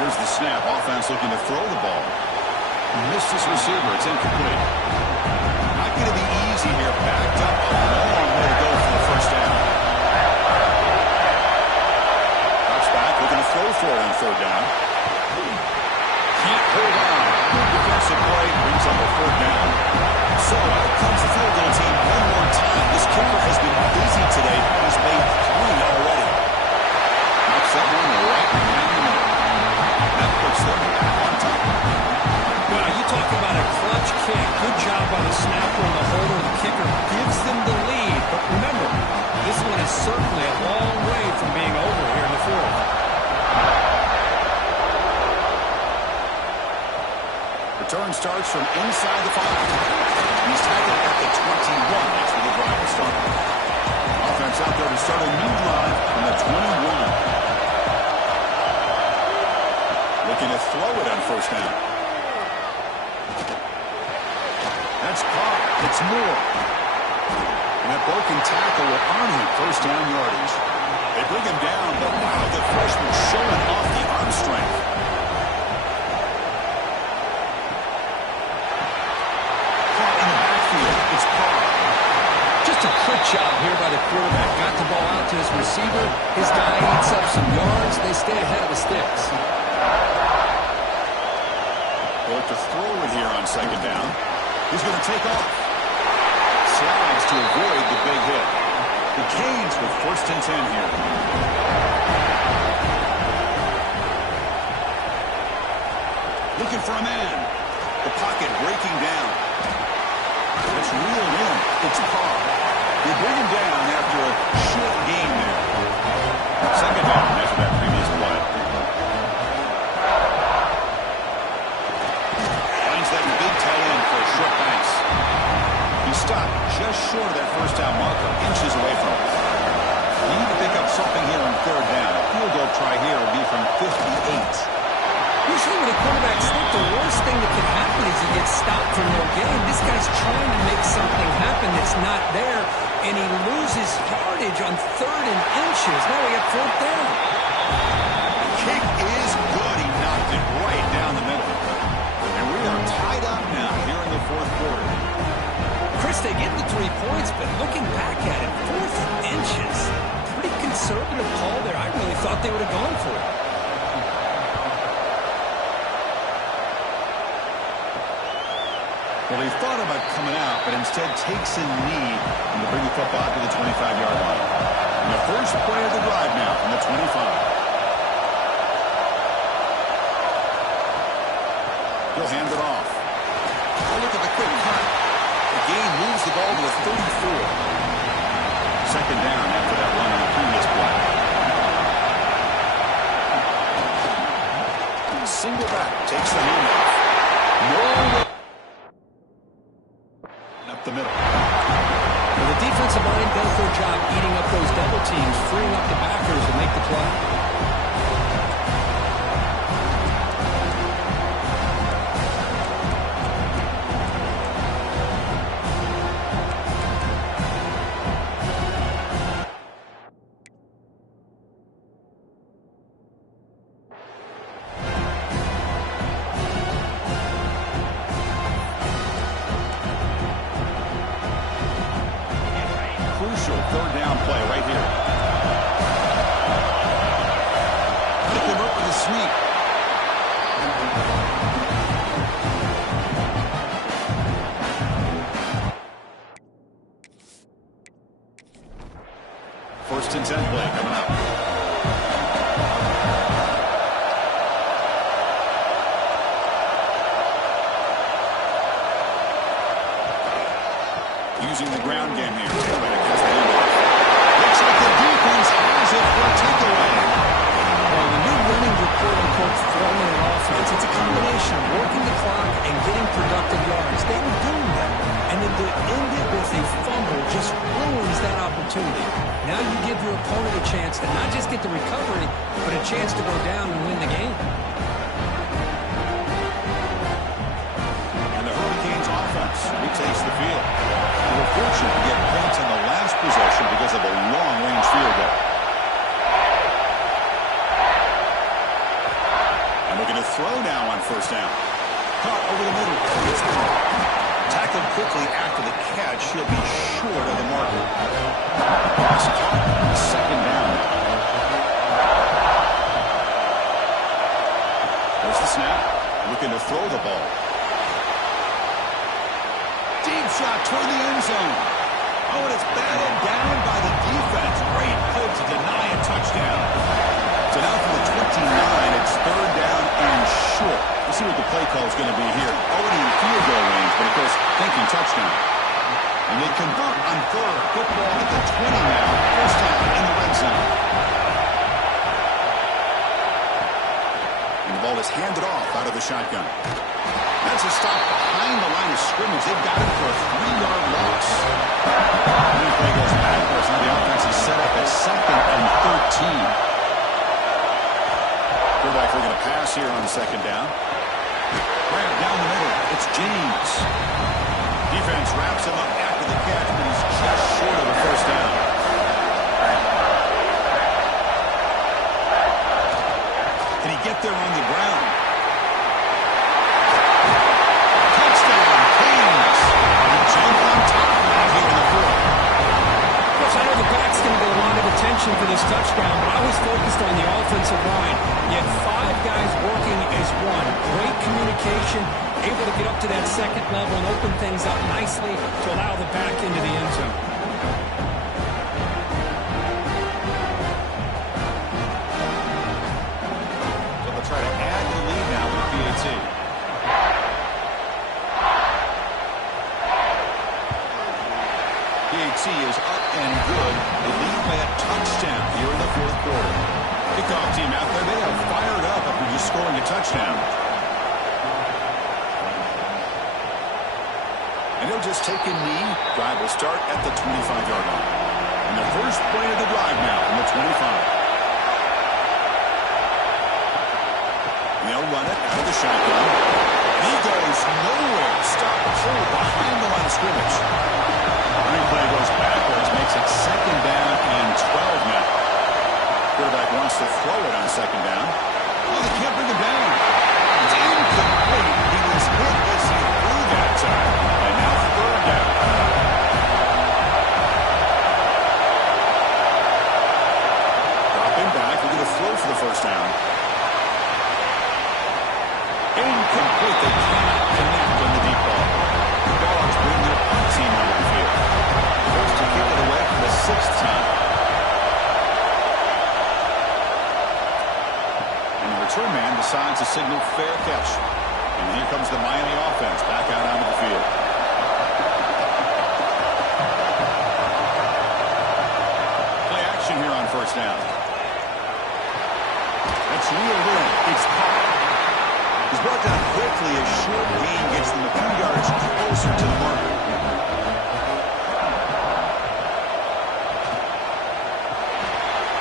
Here's the snap. Offense looking to throw the ball. Missed his receiver. It's incomplete. Not going to be easy here. Backed up a long way to go for the first down. Drops back. Looking to throw for it on third down. Can't hold on. Good defensive play. Brings up a fourth down. So out comes the field goal team one more time. This kicker has been busy today. He's made 3 already. Knocks that one right down the middle. That puts them back on top. Well, you talk about a clutch kick. Good job by the snapper and the holder. The kicker gives them the lead. But remember, this one is certainly a long way from being over here in the fourth. Return starts from inside the 5. He's tackled at the 21. That's where the drive will start. Offense out there to start a new drive from the 21. Looking to throw it on first down. That's caught. It's Moore. And that broken tackle will earn him first down yardage. They bring him down, but wow, the freshman showing off the arm strength. Caught in the backfield. It's Carr. Just a quick job here by the quarterback. Got the ball out to his receiver. His guy eats up some yards. They stay ahead of the sticks. They'll look to throw it here on second down. He's going to take off. Slides to avoid the big hit. The Canes with first and 10 here. Looking for a man. The pocket breaking down. It's reeled in. It's Carr. They bring him down after a short gain there. Second down after that previous play. That big tight end for a short pass. He stopped just short of that first down marker, inches away from it. You need to pick up something here on third down. A field goal try here will be from 58. Usually when a quarterback's hit, the worst thing that can happen is he gets stopped for no gain. This guy's trying to make something happen that's not there, and he loses yardage on third and inches. Now we got fourth down. Kick is good. He knocked it right down the middle. And we are tied up now here in the fourth quarter. Chris, they get the 3 points, but looking back at it, fourth inches, pretty conservative call there. I really thought they would have gone for it. Well, he thought about coming out, but instead takes a knee and to bring the football to the 25-yard line. And the first play of the drive now from the 25. He'll hand it off. Oh, look at the quick cut. The gain moves the ball to the 34. Second down after that run on the previous play. Single back takes the handoff. No. Up the middle. Well, the defensive line does their job eating up those double teams, freeing up the backers to make the play. Crucial third down play right here. Pick him up with a sweep. First and 10 play coming up. Using the ground game here. Looks like the defense has it for a takeaway. Well, when you're running your quote-unquote formula offense, it's a combination of working the clock and getting productive yards. They were doing that. And then to end it with a fumble just ruins that opportunity. Now you give your opponent a chance to not just get the recovery, but a chance to go down and win the game. And the Hurricanes offense retakes the field. They were fortunate to get points on the last possession because of a long-range field goal. And looking to throw now on first down. Caught over the middle. It's caught. Tackled quickly after the catch. He'll be short of the marker. Pass caught. Second down. There's the snap. Looking to throw the ball. Deep shot toward the end zone. Oh, and it's batted down by the defense. Great play to deny a touchdown. So now from the 29, it's third down and short. Let's see what the play call is going to be here. Already in field goal range, but of course, thinking touchdown. And they convert on third. Football at the 20 now. First down in the red zone. And the ball is handed off out of the shotgun. That's a stop behind the line of scrimmage. They've got it for a 3-yard loss. And the play goes backwards. Now the offense is set up at second and 13. Quarterback looking to pass here on second down. Grab down the middle. It's James. Defense wraps him up after the catch, but he's just short of the first down. Can he get there on the ground? Touchdown, Kings. And jump on top now here in the fourth. Of course, I know the back's going to get a lot of attention for this touchdown, but I was focused on the offensive line. You had 5 guys working as one. Great communication, able to get up to that second level and open things up nicely to allow the back into the end zone. So they'll try to add to the lead now with PAT. PAT is up and good. They lead by a touchdown here in the fourth quarter. Kickoff team out there, they are fired up after just scoring a touchdown. And he'll just take a knee. Drive will start at the 25-yard line. And the first play of the drive now from the 25. And they'll run it out of the shotgun. He goes nowhere. Stop cold behind the line of scrimmage. Running play goes backwards, makes it second down and 12 now. Quarterback wants to throw it on second down. Oh, they can't bring him down. It's incomplete. He was hit as he threw that time. And now third down. Dropping back. We're going to throw for the first down. Incomplete. They cannot connect on the deep ball. return man decides to signal fair catch. And here comes the Miami offense back out onto the field. Play action here on first down. That's reeled in. It's caught. He's brought down quickly as short gain gets them a few yards closer to the marker.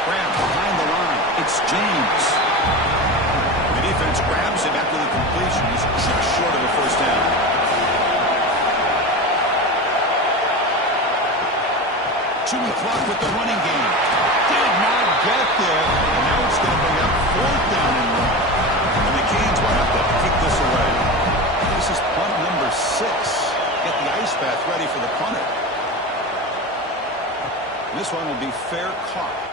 Graham behind the line. It's James. The defense grabs him after the completion. He's just short of the first down. Chewing clock with the running game. Did not get there. And now it's going to bring up fourth down and one. And the Canes will have to kick this away. This is punt number 6. Get the ice bath ready for the punter. This one will be fair caught.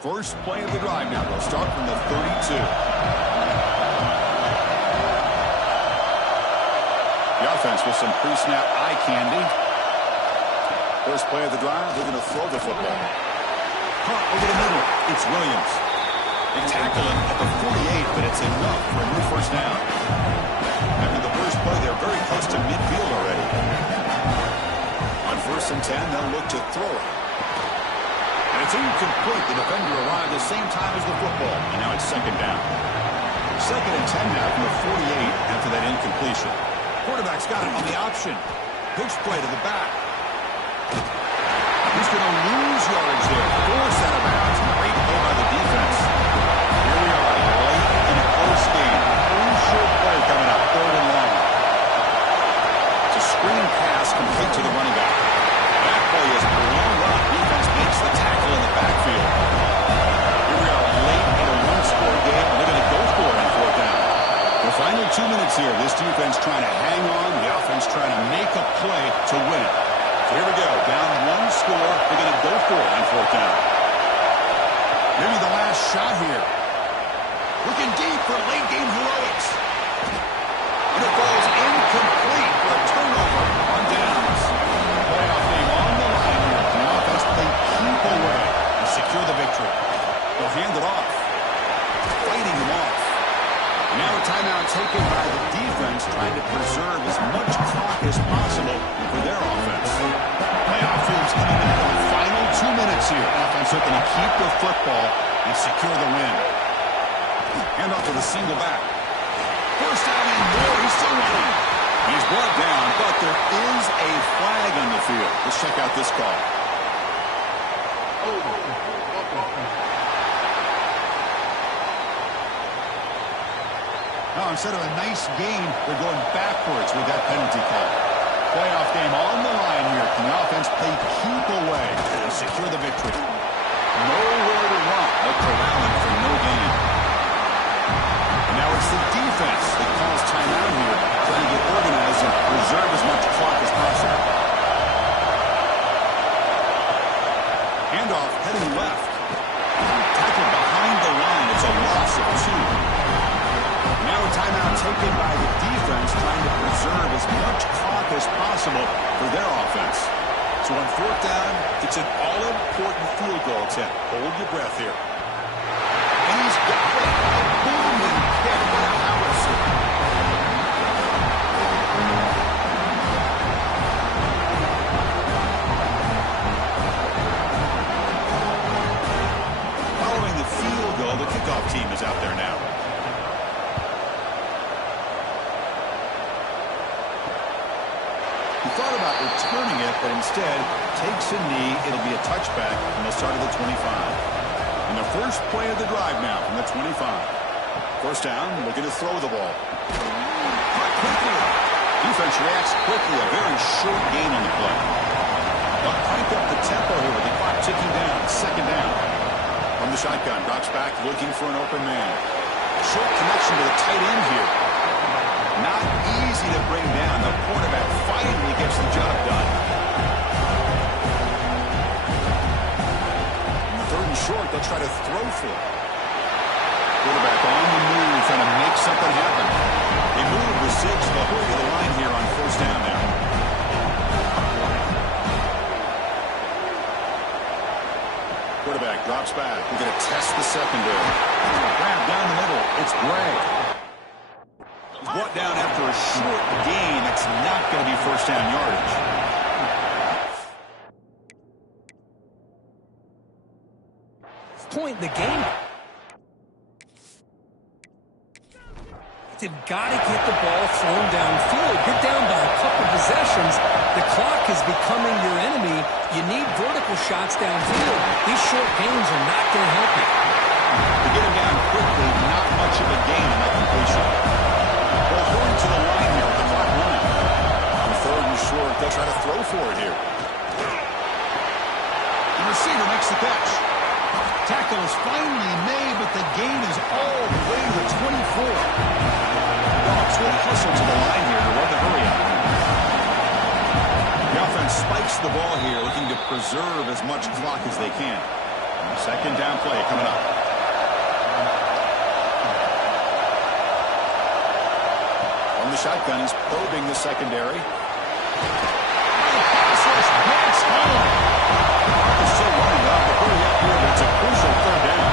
First play of the drive now. They'll start from the 32. The offense with some pre-snap eye candy. First play of the drive, they're going to throw the football. Hunt over the middle. It's Williams. They tackle him at the 48, but it's enough for a new first down. After the first play, they're very close to midfield already. On 1st and 10, they'll look to throw it. And it's incomplete. The defender arrived the same time as the football, and now it's 2nd down. 2nd and 10 now from the 48 after that incompletion. Quarterback's got it on the option. Pitch play to the back. He's going to lose yardage there. Forced out of bounds. Great play by the defense. Here we are, late in a close game. Crucial play coming up, 3rd and long. It's a screen pass complete to the running back. That play is a long run. Defense makes the tackle in the backfield. Here we are, late in a one-score game. They're going to go for it on 4th down. The final 2 minutes here. This defense trying to hang on. The offense trying to make a play to win it. So here we go. Down 1 score. They're going to go for it on 4th down. Maybe the last shot here. Looking deep for late-game heroics. And it falls incomplete for a turnover on downs. Playoff game on the line here. The offense play keep away and secure the victory. They'll hand it off. Fighting them off. And now a timeout taken by the defense, trying to preserve as much clock as possible for their offense. Playoff films coming into the final 2 minutes here. Offense looking to keep the football and secure the win. Hand off to the single back. First down and more. He's still running. He's brought down, but there is a flag on the field. Let's check out this call. Now, instead of a nice gain, they're going backwards with that penalty call. Playoff game on the line here. Can the offense play keep away and secure the victory? Nowhere to run, but corralling for no gain. And now it's the defense that calls timeout here, trying to get organized and preserve as much clock as possible. Handoff heading left. Tackled behind the line. It's a loss of 2. Now a timeout taken by the defense, trying to preserve as much clock as possible for their offense. So on 4th down, it's an all-important field goal attempt. Hold your breath here. And he's got it. A booming kick. What a howitzer. Following the field goal, the kickoff team is out there now. He thought about returning it, but instead takes a knee. It'll be a touchback, and they'll start at the 25. And the first play of the drive now from the 25. First down, looking to throw the ball. Caught quickly. Defense reacts quickly. A very short gain on the play. They'll crank up the tempo here with the clock ticking down. 2nd down. From the shotgun, drops back, looking for an open man. Short connection to the tight end here. Not easy to bring down. The quarterback finally gets the job done. On the 3rd and short, they'll try to throw for it. Quarterback on the move, trying to make something happen. They move the 6. They'll hurry to the line here on 1st down now. Quarterback drops back. We're going to test the secondary. Grab down the middle. It's Gray. Brought down after a short gain. It's not going to be 1st down yardage. Point in the game. They've got to get the ball thrown downfield. You're down by a couple possessions. The clock is becoming your enemy. You need vertical shots downfield. These short gains are not going to help you. To get him down quickly, not much of a gain on that completion. Well, going to the line here with the clock running. On 3rd and short, they'll try to throw for it here. The receiver makes the catch. Tackle is finally made, but the gain is all the way to 24. Dogs will hustle to the line here to run the hurry up. The offense spikes the ball here, looking to preserve as much clock as they can. 2nd down play coming up. From the shotgun, he's probing the secondary. It's still running up, but hurry up here. It's a crucial third down.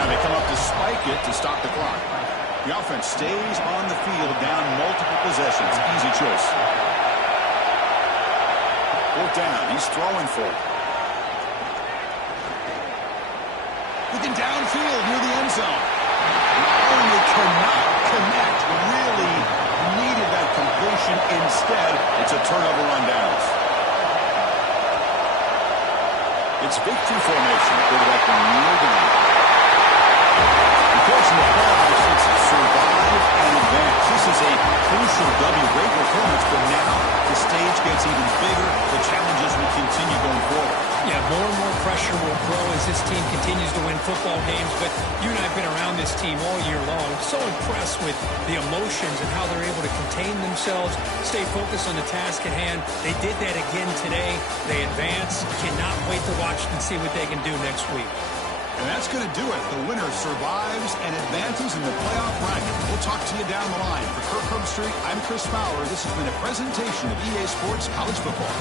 Now they come up to spike it to stop the clock. The offense stays on the field, down multiple possessions. Easy choice. Fourth down. He's throwing for it. Looking downfield near the end zone. Not only cannot connect, really needed that completion. Instead, it's a turnover on downs. It's victory formation. Quarterback will kneel down. Because in the playoffs, it's survive and advance. This is a crucial W. Great performance, but now the stage gets even bigger. The challenges will continue going forward. Yeah, more and more pressure will grow as this team continues to win football games. But you and I have been around this team all year long. So impressed with the emotions and how they're able to contain themselves, stay focused on the task at hand. They did that again today. They advance. Cannot wait to watch and see what they can do next week. And that's going to do it. The winner survives and advances in the playoff bracket. We'll talk to you down the line. For Kirk Herbstreit, I'm Chris Fowler. This has been a presentation of EA Sports College Football.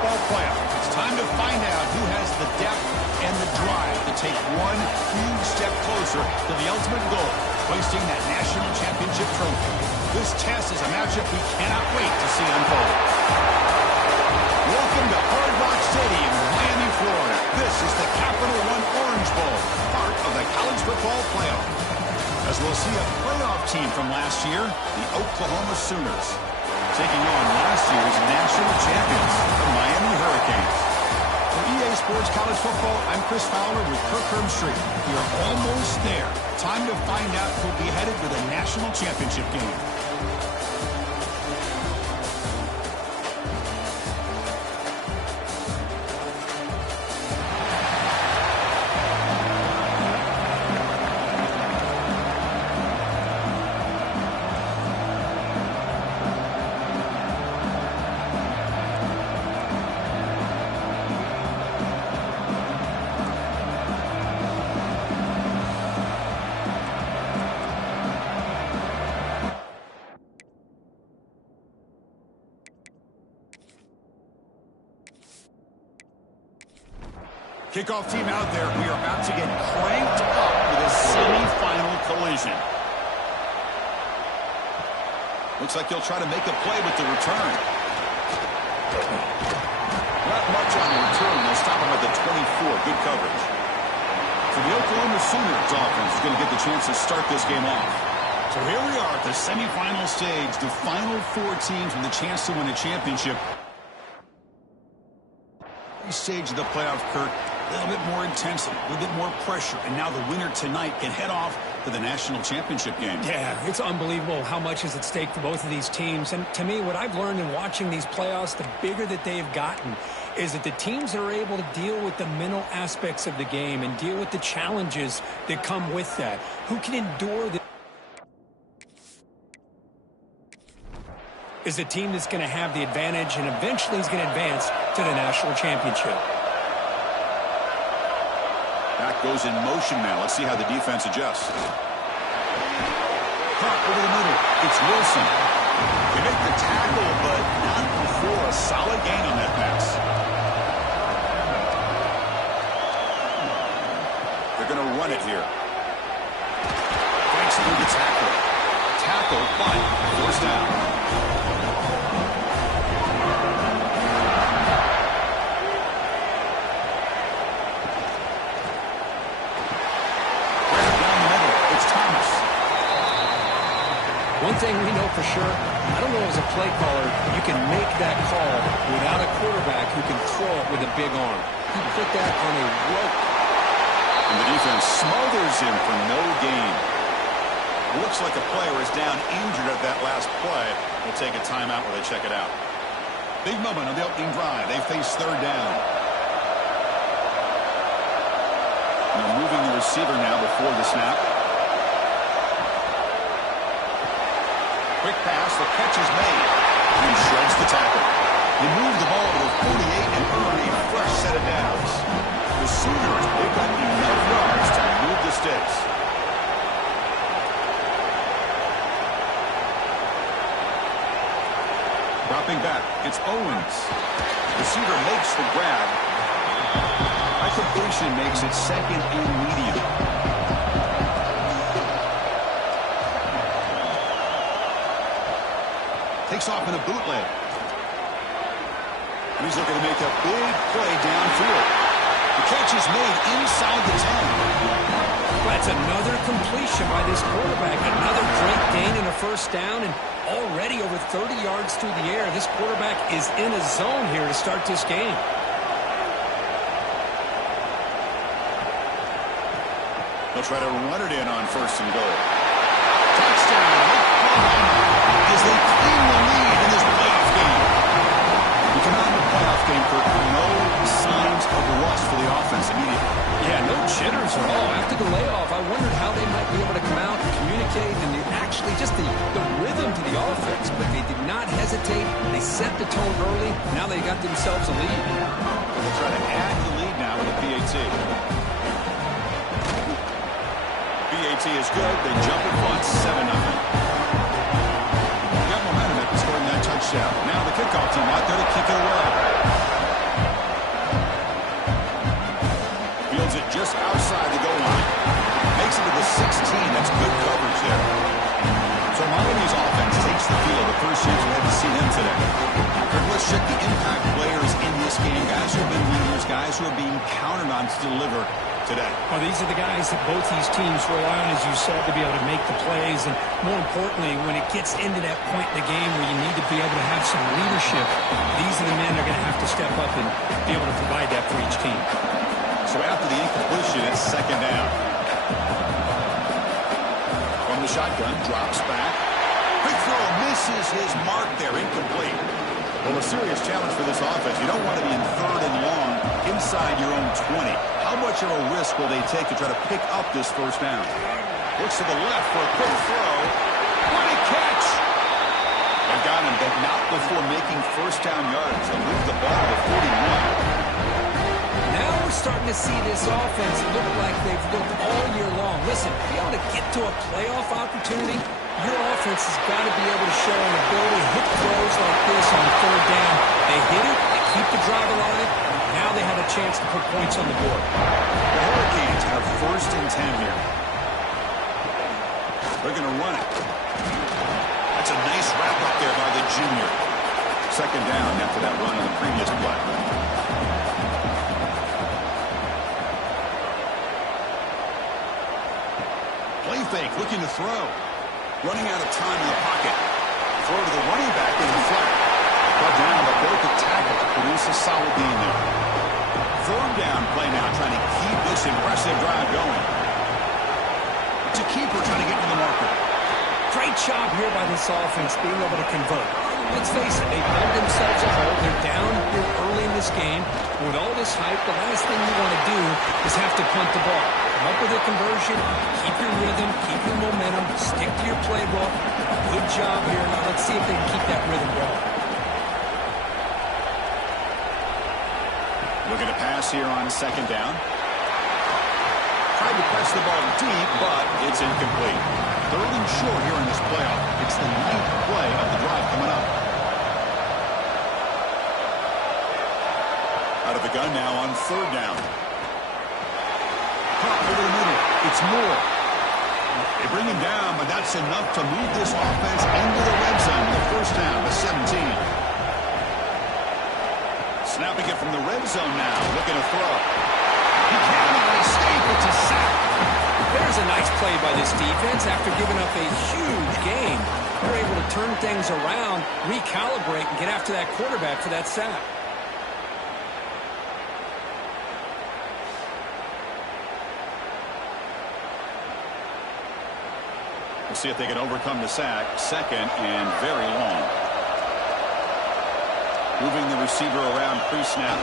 Football Playoff. It's time to find out who has the depth and the drive to take one huge step closer to the ultimate goal, hoisting that national championship trophy. This test is a matchup we cannot wait to see unfold. Welcome to Hard Rock Stadium in Miami, Florida. This is the Capital One Orange Bowl, part of the College Football Playoff. As we'll see a playoff team from last year, the Oklahoma Sooners, taking on last year's national champions, the Miami Hurricanes. For EA Sports College Football, I'm Chris Fowler with Kirk Herbstreit. We are almost there. Time to find out who'll be headed to the national championship game. Kickoff team out there. We are about to get cranked up with a semifinal collision. Looks like he'll try to make a play with the return. Not much on the return. They'll stop him at the 24. Good coverage. So the Oklahoma Sooners offense is going to get the chance to start this game off. So here we are at the semifinal stage. The final four teams with a chance to win a championship. Stage of the playoff, Kirk, a little bit more intensity, a little bit more pressure, and now the winner tonight can head off to the national championship game. Yeah, it's unbelievable how much is at stake for both of these teams. And to me, what I've learned in watching these playoffs, the bigger that they've gotten, is that the teams that are able to deal with the mental aspects of the game and deal with the challenges that come with that, who can endure the is the team that's going to have the advantage and eventually is going to advance to the national championship. Back goes in motion now. Let's see how the defense adjusts. Caught over the middle. It's Wilson. They make the tackle, but not before a solid gain on that pass. They're going to run it here. Breaks through the tackle. Tackle, but forced down. One thing we know for sure, I don't know as a play caller, you can make that call without a quarterback who can throw it with a big arm. He put that on a rope. And the defense smothers him for no gain. Looks like a player is down injured at that last play. We'll take a timeout while they check it out. Big moment on the opening drive. They face third down. And they're moving the receiver now before the snap. Quick pass, the catch is made. And he shreds the tackle. They move the ball to the 48 and earn a fresh set of downs. The Sooners pick up enough yards to move the sticks. Dropping back, it's Owens. Receiver makes the grab. High completion makes it second and medium. Takes off in a bootleg. And he's looking to make a big play downfield. The catch is made inside the 10. That's another completion by this quarterback. Another great gain and a first down, and already over 30 yards through the air. This quarterback is in a zone here to start this game. They'll try to run it in on first and goal. Touchdown. As they claim the lead in this playoff game. We come out in the playoff game for no signs of rust for the offense immediately. Yeah, no jitters at all. After the layoff, I wondered how they might be able to come out and communicate and actually just the rhythm to the offense. But they did not hesitate. They set the tone early. Now they got themselves a lead. They'll try to add the lead now with a PAT. PAT is good. They jump in front 7-0. Got momentum after scoring that touchdown. Now the kickoff team out there to kick it away. on to deliver today. Well, these are the guys that both these teams rely on, as you said, to be able to make the plays. And more importantly, when it gets into that point in the game where you need to be able to have some leadership, these are the men that are going to have to step up and be able to provide that for each team. So after the incompletion, it's second down. From the shotgun, drops back. Quick throw, misses his mark there, incomplete. Well, a serious challenge for this offense. You don't want to be in third and long inside your own 20. How much of a risk will they take to try to pick up this first down? Looks to the left for a quick throw. What a catch! They got him, but not before making first down yards. They moved the ball to 41. Now we're starting to see this offense look like they've looked all year long. Listen, to be able to get to a playoff opportunity, your offense has got to be able to show an ability to hit throws like this on third down. They hit it, they keep the drive alive. Now they have a chance to put points on the board. The Hurricanes have first and 10 here. They're going to run it. That's a nice wrap up there by the junior. Second down after that run on the previous play. Play fake, looking to throw. Running out of time in the pocket. Throw to the running back in the flat. Brought down, but broke a tackle to produce a solid gain there. Third down play now, trying to keep this impressive drive going. It's a keeper trying to get to the marker. Great job here by this offense being able to convert. Let's face it, they built themselves a hole. They're down here early in this game. With all this hype, the last thing you want to do is have to punt the ball. Come up with a conversion, keep your rhythm, keep your momentum, stick to your playbook. Good job here. Now let's see if they can keep that rhythm going. Looking to pass here on second down. Tried to press the ball deep, but it's incomplete. Third and short here in this playoff. It's the 9th play of the drive coming up. Out of the gun now on third down. Pop over the middle. It's Moore. They bring him down, but that's enough to move this offense into the red zone. The first down to 17. Snapping it from the red zone now. Looking to throw. He cannot escape. It's a sack. There's a nice play by this defense. After giving up a huge gain, they're able to turn things around, recalibrate, and get after that quarterback for that sack. We'll see if they can overcome the sack. Second and very long. Moving the receiver around pre-snap.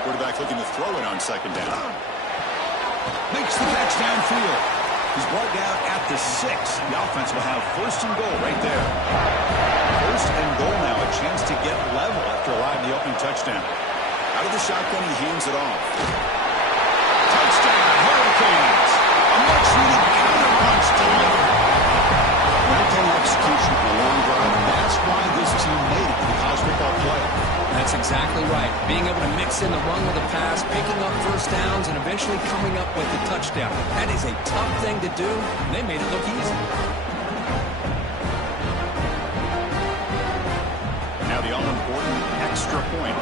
Quarterback looking to throw it on second down. Makes the catch downfield. He's brought down at the 6. The offense will have first and goal right there. First and goal now. A chance to get level after allowing the opening touchdown. Out of the shotgun, he hands it off. Touchdown, Hurricanes. A much-needed counterpunch delivered. Well-done execution for a long drive. That's why this team made it to the college football playoff. That's exactly right. Being able to mix in the run with a pass, picking up first downs, and eventually coming up with the touchdown. That is a tough thing to do, and they made it look easy. Now the all-important extra point.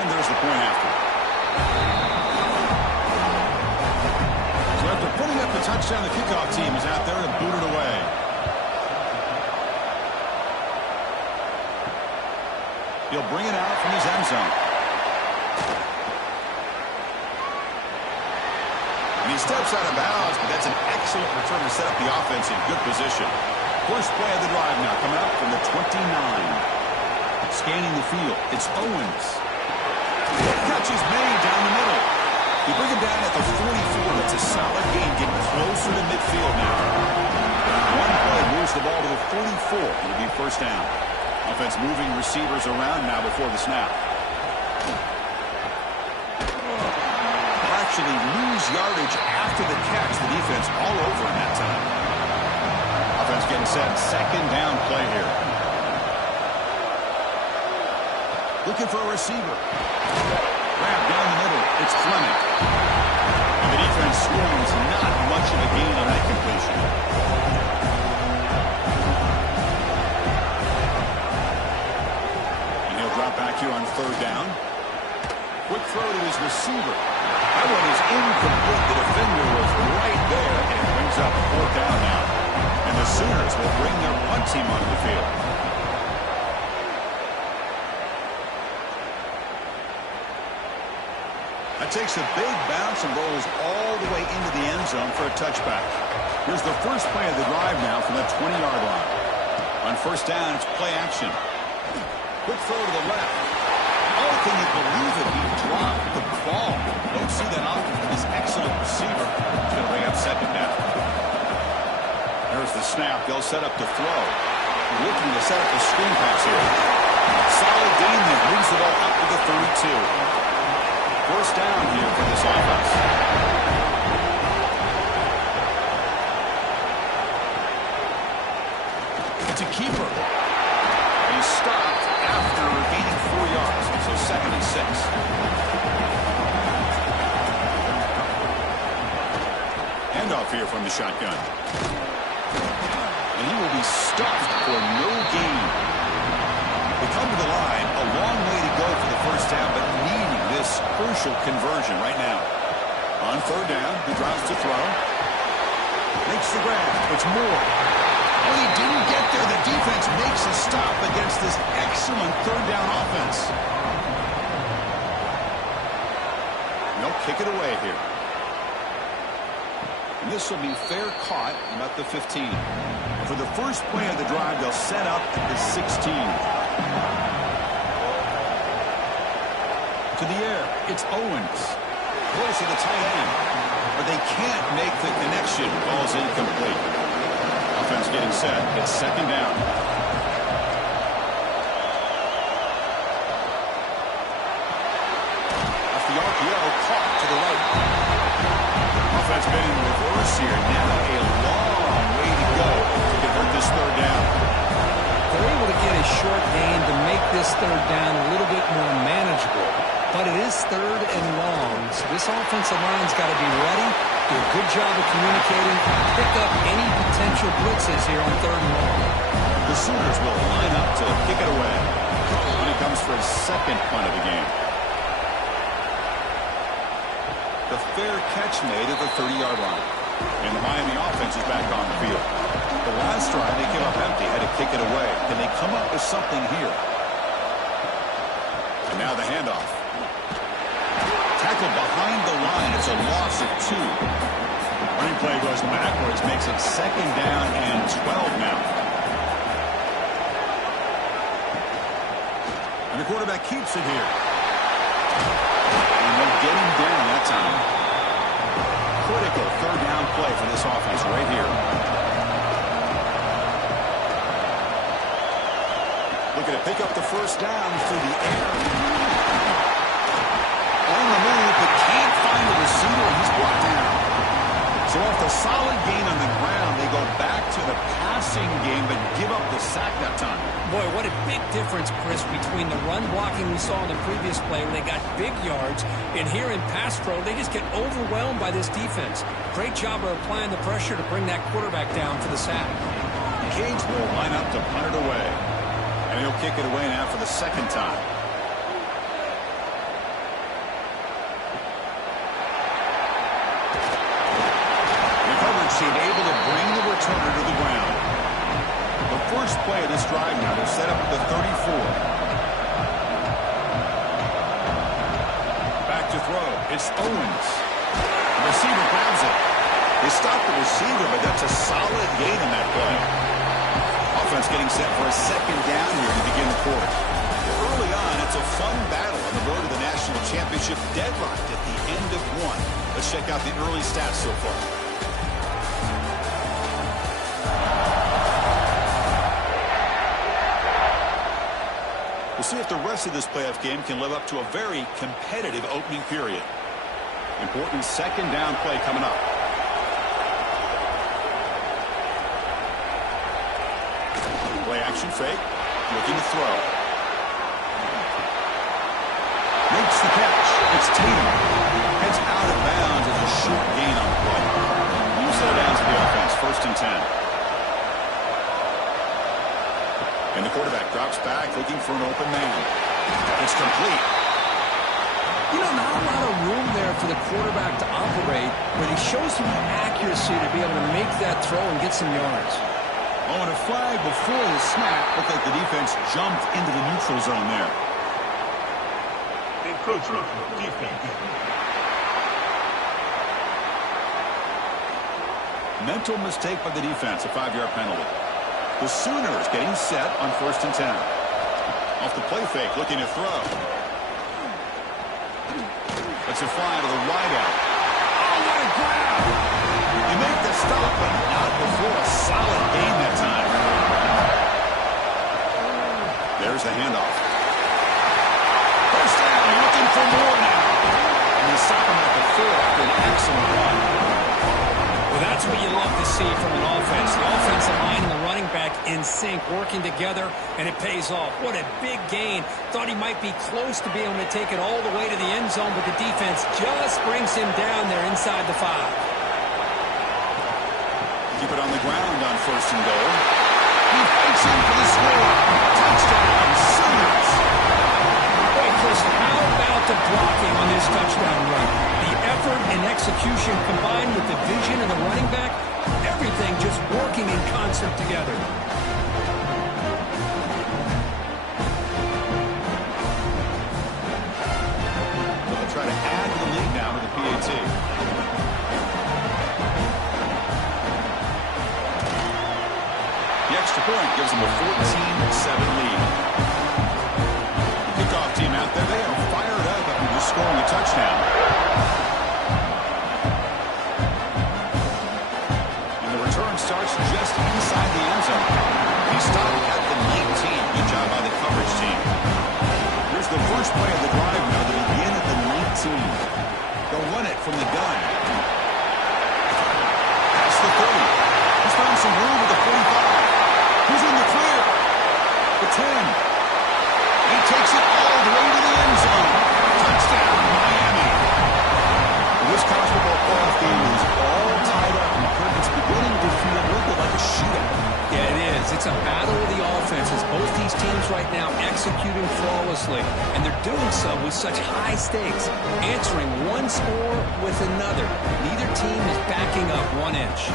And there's the point after. So after putting up the touchdown, the kickoff team is out there to boot it away. He'll bring it out from his end zone. And he steps out of bounds, but that's an excellent return to set up the offense in good position. First play of the drive now coming up from the 29. Scanning the field, it's Owens. Catch is made down the middle. You bring him down at the 44. That's a solid gain, getting closer to midfield now. One play moves the ball to the 44. It'll be first down. Offense moving receivers around now before the snap. They'll actually lose yardage after the catch. The defense all over in that time. Offense getting set. Second down play here. Looking for a receiver. Grab down the middle. It's Fleming. And the defense swarms. Not much of a gain on that completion. Back here on receiver. That one is incomplete. The defender was right there, and it brings up 4th down now. And the Sooners will bring their punt team onto the field. That takes a big bounce and rolls all the way into the end zone for a touchback. Here's the first play of the drive now from the 20-yard line. On 1st down, it's play action. Quick throw to the left. Oh, can you believe it? He dropped the ball. Don't see that often from this excellent receiver. He's going to bring up 2nd down. There's the snap. They'll set up to throw. Looking to set up a screen pass here. Solid gain there. Brings the ball up to the 32. 1st down here for this offense. It's a keeper. He's stopped after gaining 4 yards, so 2nd and 6. Handoff here from the shotgun. And he will be stuffed for no gain. They come to the line, a long way to go for the 1st down, but needing this crucial conversion right now. On 3rd down, he drops to throw. Makes the grab. It's Moore. Oh, he didn't get there. The defense makes a stop against this excellent 3rd down offense. They'll kick it away here. And this will be fair caught about the 15. And for the first play of the drive, they'll set up at the 16. To the air, it's Owens. Close to the tight end. But they can't make the connection. Ball's incomplete. Offense getting set. It's 2nd down. Off the RPO, caught to the right. Offense been in reverse here. Now a long way to go to convert this 3rd down. They're able to get a short gain to make this 3rd down a little bit more manageable. But it is 3rd and long, so this offensive line's got to be ready, do a good job of communicating, pick up any potential blitzes here on 3rd and long. The Sooners will line up to kick it away. And he comes for his 2nd punt of the game. The fair catch made at the 30-yard line. And the Miami offense is back on the field. The last drive, they came up empty, had to kick it away. Can they come up with something here? And now the handoff. Tackled behind the line. It's a loss of 2. Running play goes backwards, makes it 2nd down and 12 now. And the quarterback keeps it here. And they'll get him down that time. Critical 3rd down play for this offense right here. Looking to pick up the 1st down through the air. On the move, but can't find the receiver, and he's brought down. So off the solid gain on the ground, they go back to the passing game, but give up the sack that time. Boy, what a big difference, Chris, between the run blocking we saw in the previous play where they got big yards, and here in pass pro, they just get overwhelmed by this defense. Great job of applying the pressure to bring that quarterback down for the sack. Canes will line up to punt it away. And he'll kick it away now for the 2nd time. The coverage team able to bring the returner to the ground. The first play of this drive now will set up at the 34. Back to throw. It's Owens. The receiver grabs it. They stop the receiver, but that's a solid gain in that play. Offense getting set for a 2nd down here to begin the quarter. Early on, it's a fun battle on the road to the national championship, deadlocked at the end of 1. Let's check out the early stats so far. We'll see if the rest of this playoff game can live up to a very competitive opening period. Important 2nd down play coming up. Play action fake, looking to throw. Makes the catch. It's Tatum. Heads out of bounds as a short gain on the play. New set of downs for the offense, 1st and 10. And the quarterback drops back, looking for an open man. It's complete. Not a lot of room there for the quarterback to operate, but he shows some accuracy to be able to make that throw and get some yards. Oh, and a flag before the snap. Looked like the defense jumped into the neutral zone there. Encroachment, defense. Mental mistake by the defense, a 5-yard penalty. The Sooners getting set on 1st and 10. Off the play fake, looking to throw. It's a fly to the wideout. Oh, what a grab! You make the stop, but not before a solid gain that time. There's the handoff. First down, looking for more now. And they stop him at the 4 after an excellent run. Well, that's what you love to see from an offense. The offensive line and the running back in sync, working together, and it pays off. What a big gain. Thought he might be close to being able to take it all the way to the end zone, but the defense just brings him down there inside the 5. Keep it on the ground on 1st and goal. He fights in for the score. Touchdown, Sooners. Hey, Chris, how about the blocking on this touchdown run? The effort and execution combined with the vision of the running back, everything just working in concert together. They'll try to add to the lead now to the PAT. The extra point gives them a 14-7 lead. Kickoff team out there, they are fired up after just scoring a touchdown. And the return starts just inside the end zone. He stopped at the 19. Good job by the coverage team. Here's the first play of the drive now. They begin at the 19. They'll run it from the gun. That's the 30. He's found some room at the 45. He's in the clear. The 10. He takes it all the way to the end zone. Touchdown, Miami. This college football playoff game is all tied up, and it's beginning to feel a little bit like a shootout. Yeah, it is. It's a battle of the offenses. Both these teams right now executing flawlessly, and they're doing so with such high stakes, answering one score with another. Neither team is backing up 1 inch.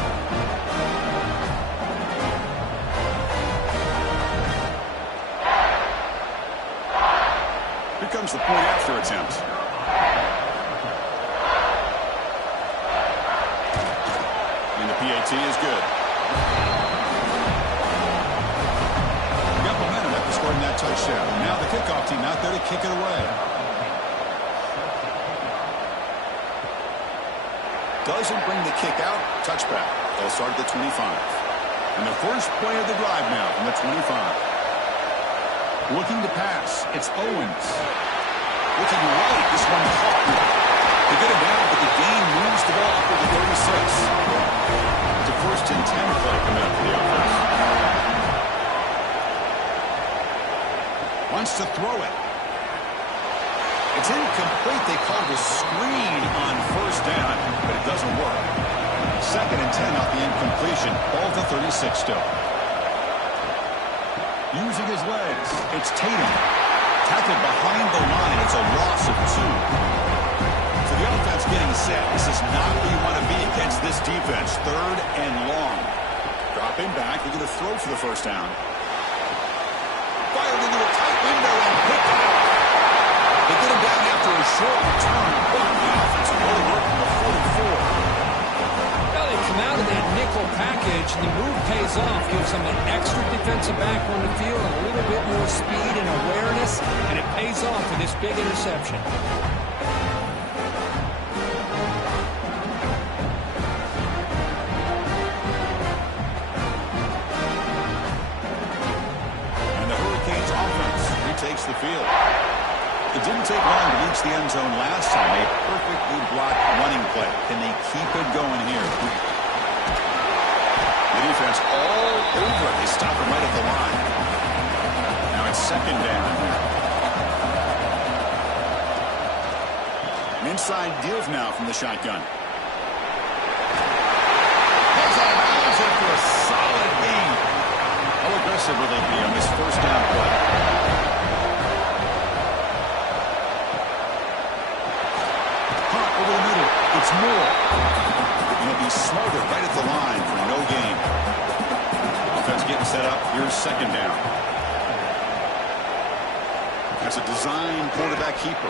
Here comes the point after attempt. And the PAT is good. Got momentum after scoring that touchdown. Now the kickoff team out there to kick it away. Doesn't bring the kick out. Touchback. They'll start at the 25. And the first play of the drive now from the 25. Looking to pass. It's Owens. Looking right. This one caught. They get him down, but the gain moves the ball up to the 36. It's a 1st and 10 play coming up for the offense. Wants to throw it. It's incomplete. They called a screen on 1st down, but it doesn't work. 2nd and 10 off the incompletion. Ball to 36 still. Using his legs, it's Tatum. Tackled behind the line. It's a loss of 2. So the offense getting set. This is not where you want to be against this defense. 3rd and long. Dropping back. They're going to throw for the 1st down. Fired into a tight window and picked out. They get him down after a short return. But the offense really working the 44. They come out of that nickel package, and the move pays off, gives them an extra defensive back on the field, and a little bit more speed and awareness, and it pays off with this big interception. And the Hurricanes offense retakes the field. It didn't take long to reach the end zone last time. A perfectly blocked running play. Can they keep it going here? The defense all over it. They stop him right at the line. Now it's 2nd down. An inside give now from the shotgun. Goes out of bounds after a solid gain. How aggressive will they be on this 1st down play? Over the middle, it's Moore. And he'll be smothered right at the line for no gain. Offense getting set up. Here's second down. That's a design quarterback keeper.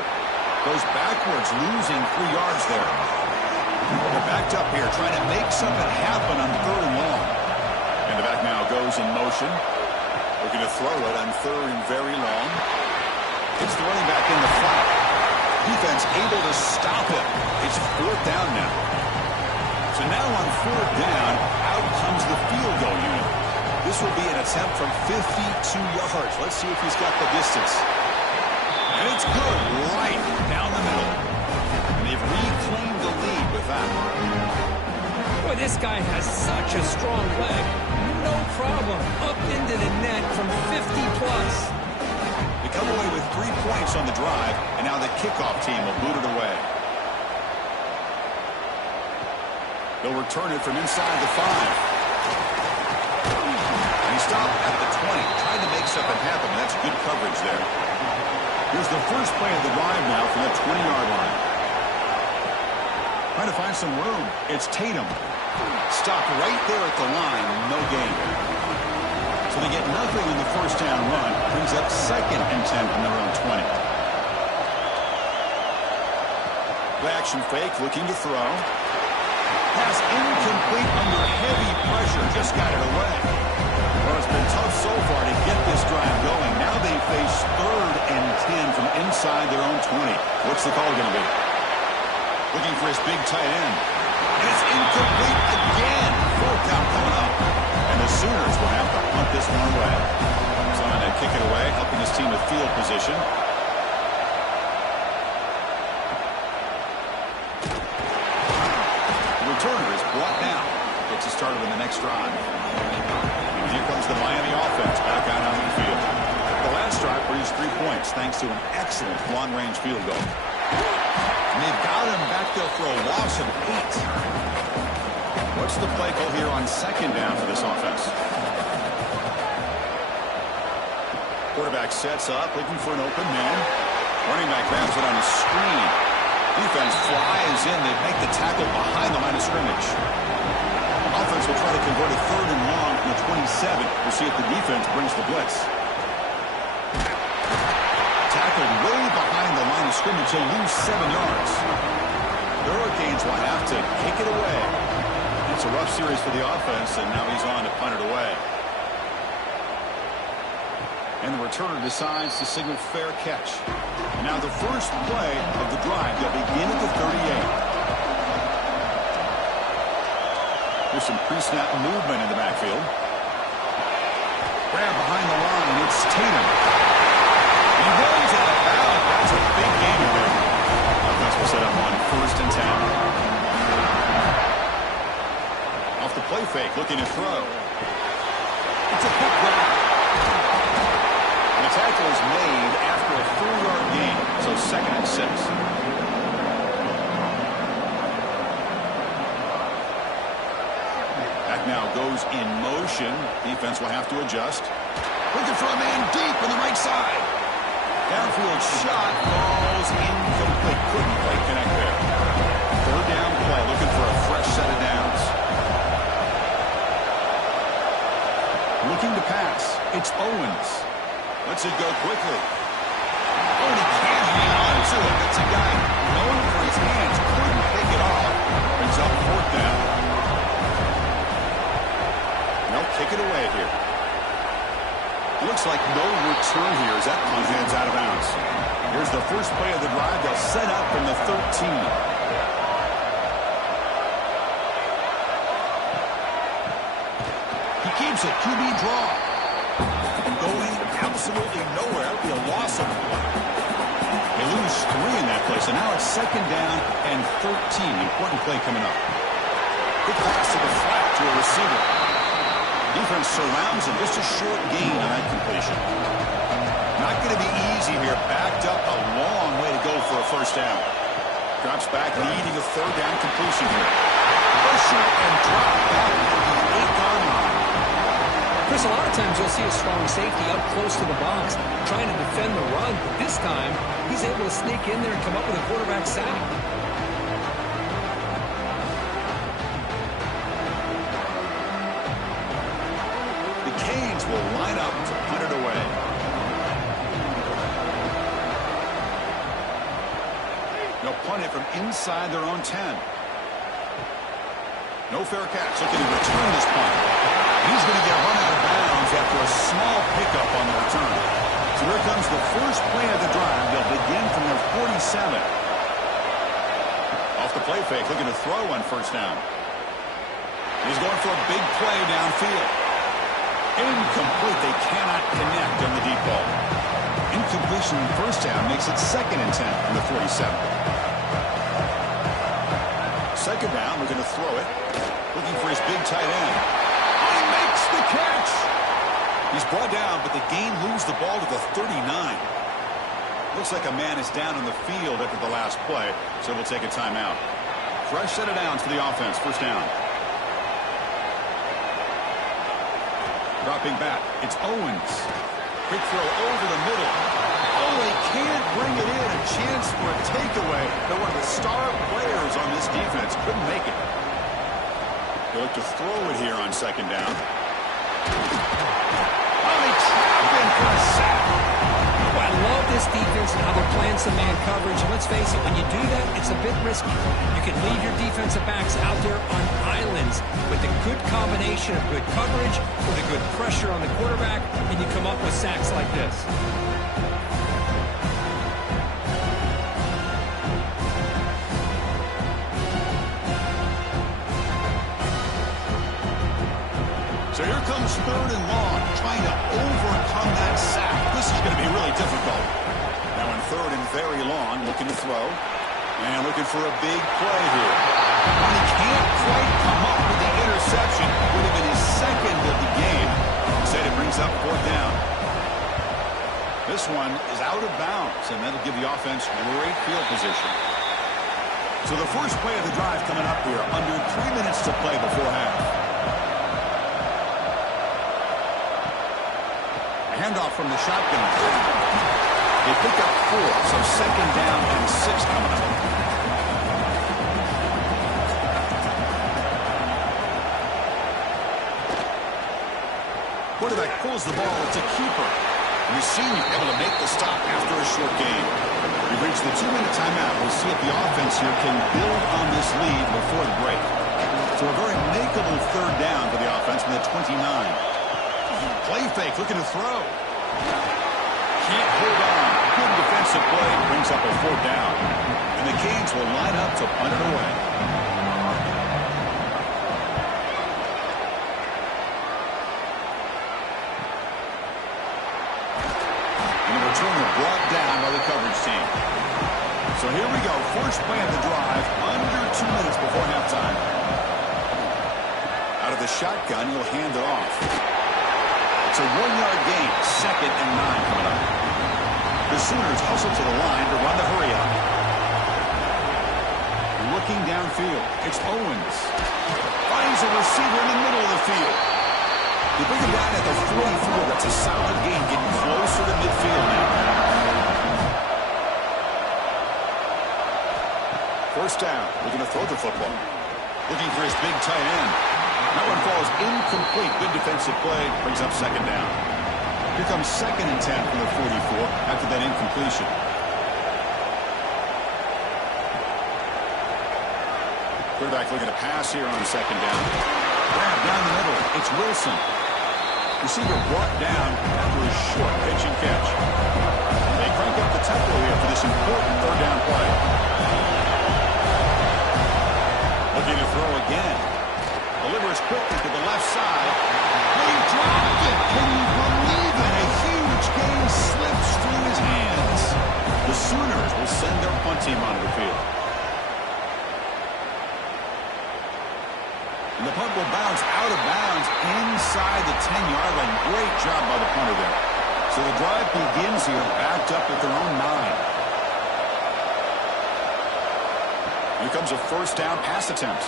Goes backwards, losing 3 yards there. They're backed up here, trying to make something happen on 3rd and long. And the back now goes in motion. Looking to throw it on 3rd and very long. It's the running back in the flat. Defense able to stop it. It's 4th down now. So now on 4th down, out comes the field goal unit. This will be an attempt from 52 yards. Let's see if he's got the distance. And it's good, right down the middle. And they've reclaimed the lead with that. Boy, this guy has such a strong leg. No problem. Up into the net from 50+. They come away with 3 points on the drive, and now the kickoff team will boot it away. They'll return it from inside the 5. And he stopped at the 20, trying to make something happen. That's good coverage there. Here's the first play of the drive now from the 20-yard line. Trying to find some room. It's Tatum. Stopped right there at the line. No gain. So they get nothing on the first down run. Brings up 2nd and 10 from their own 20. Play action fake, looking to throw. Pass incomplete under heavy pressure. Just got it away. Well, it's been tough so far to get this drive going. Now they face 3rd and 10 from inside their own 20. What's the call going to be? Looking for his big tight end. And it's incomplete again. 4th down coming up. And the Sooners will have to punt this one away. Trying to kick it away, helping his team with field position. The returner is brought down. Gets it started in the next drive. And here comes the Miami offense back out on the field. The last drive produced 3 points thanks to an excellent long-range field goal. And they've got him back there for a loss of 8. What's the play call here on 2nd down for this offense? Quarterback sets up, looking for an open man. Running back grabs it on a screen. Defense flies in. They make the tackle behind the line of scrimmage. Offense will try to convert a 3rd and long from the 27. We'll see if the defense brings the blitz. Tackled way behind the line of scrimmage. He'll lose 7 yards. The Hurricanes will have to kick it away. It's a rough series for the offense, and now he's on to punt it away. And the returner decides to signal fair catch. Now the first play of the drive. They'll begin at the 38. There's some pre-snap movement in the backfield. Grab behind the line. It's Tatum. He runs out of bounds. That's a big game here. Offense will set up on 1st and 10. Off the play fake, looking to throw. It's a quick grab. And the tackle is made after a 4-yard gain, so 2nd and 6. Back now goes in motion. Defense will have to adjust. Looking for a man deep on the right side. Downfield shot falls incomplete. Couldn't quite connect there. 3rd down play, looking for a fresh set of downs. Looking to pass. It's Owens. Lets it go quickly. Oh, and he can't hang on to it. That's a guy known for his hands. Couldn't pick it off. Brings up 4th down. They'll kick it away here. Looks like no return here as that punt heads out of bounds. Here's the first play of the drive. They'll set up from the 13. Keeps it, QB draw. Going absolutely nowhere. That would be a loss of 1. They lose 3 in that play, so now it's 2nd down and 13. Important play coming up. Good pass to the flat to a receiver. Defense surrounds him. Just a short gain on that completion. Not going to be easy here. Backed up a long way to go for a 1st down. Drops back, needing a 3rd down completion here. Push and drop back to the 8-yard line. Chris, a lot of times you'll see a strong safety up close to the box trying to defend the run, but this time he's able to sneak in there and come up with a quarterback sack. inside their own 10. No fair catch. Looking to return this punt. He's going to get run out of bounds after a small pickup on the return. So here comes the first play of the drive. They'll begin from their 47. Off the play fake, looking to throw on first down. He's going for a big play downfield. Incomplete. They cannot connect on the deep ball. Incompletion on first down makes it 2nd and 10 from the 47. Second down, we're going to throw it. Looking for his big tight end. Oh, he makes the catch! He's brought down, but the gain moves the ball to the 39. Looks like a man is down on the field after the last play, so we'll take a timeout. Fresh set of downs for the offense. First down. Dropping back. It's Owens. Quick throw over the middle. Oh, they can't bring it in. A chance for a takeaway. They're one of the star players on this defense. Couldn't make it. They look to throw it here on second down. Oh, they trapped him for a sack. Well, I love this defense and how they're playing some man coverage. And let's face it, when you do that, it's a bit risky. You can leave your defensive backs out there on islands with a good combination of good coverage, with a good pressure on the quarterback, and you come up with sacks like this. So here comes 3rd and long, trying to overcome that sack. This is going to be really difficult. Now in 3rd and very long, looking to throw. And looking for a big play here. And he can't quite come up with the interception. Would have been his 2nd of the game. Instead, it brings up 4th down. This one is out of bounds, and that'll give the offense great field position. So the first play of the drive coming up here, under 3 minutes to play before half. Handoff from the shotgun. They pick up 4, so 2nd down and 6 coming up. Quarterback pulls the ball. It's a keeper. Receiver able to make the stop after a short gain. We've reached the 2-minute timeout. We'll see if the offense here can build on this lead before the break. So a very makeable 3rd down for the offense from the 29. Play fake, looking to throw. Can't hold on. Good defensive play brings up a 4th down. And the Canes will line up to punt it away. And the returner brought down by the coverage team. So here we go. First play of the drive, under 2 minutes before halftime. Out of the shotgun, he'll hand it off. It's a 1-yard gain, 2nd and 9 coming up. The Sooners hustle to the line to run the hurry up. Looking downfield, it's Owens. Finds a receiver in the middle of the field. They bring him down at the 44. That's a solid gain, getting closer to midfield now. First down, looking to throw the football. Looking for his big tight end. That one falls incomplete. Good defensive play. Brings up 2nd down. Here comes 2nd and 10 from the 44 after that incompletion. Quarterback looking to pass here on 2nd down. Grab down the middle. It's Wilson. Receiver brought down after a short pitch and catch. They crank up the tempo here for this important 3rd down play. Looking to throw again. Delivers quickly to the left side. He dropped it. Can you believe it? A huge gain slips through his hands. The Sooners will send their punt team onto the field. And the punt will bounce out of bounds inside the 10-yard line. Great job by the punter there. So the drive begins here backed up at their own 9. Here comes a first down pass attempt.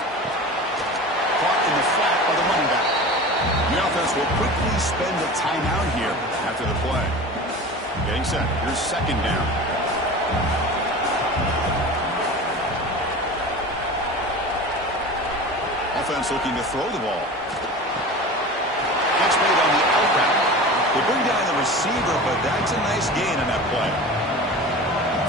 Caught in the flat by the running back. The offense will quickly spend a timeout here after the play. Getting set. Here's 2nd down. Offense looking to throw the ball. Catch made on the outback. They bring down the receiver, but that's a nice gain on that play.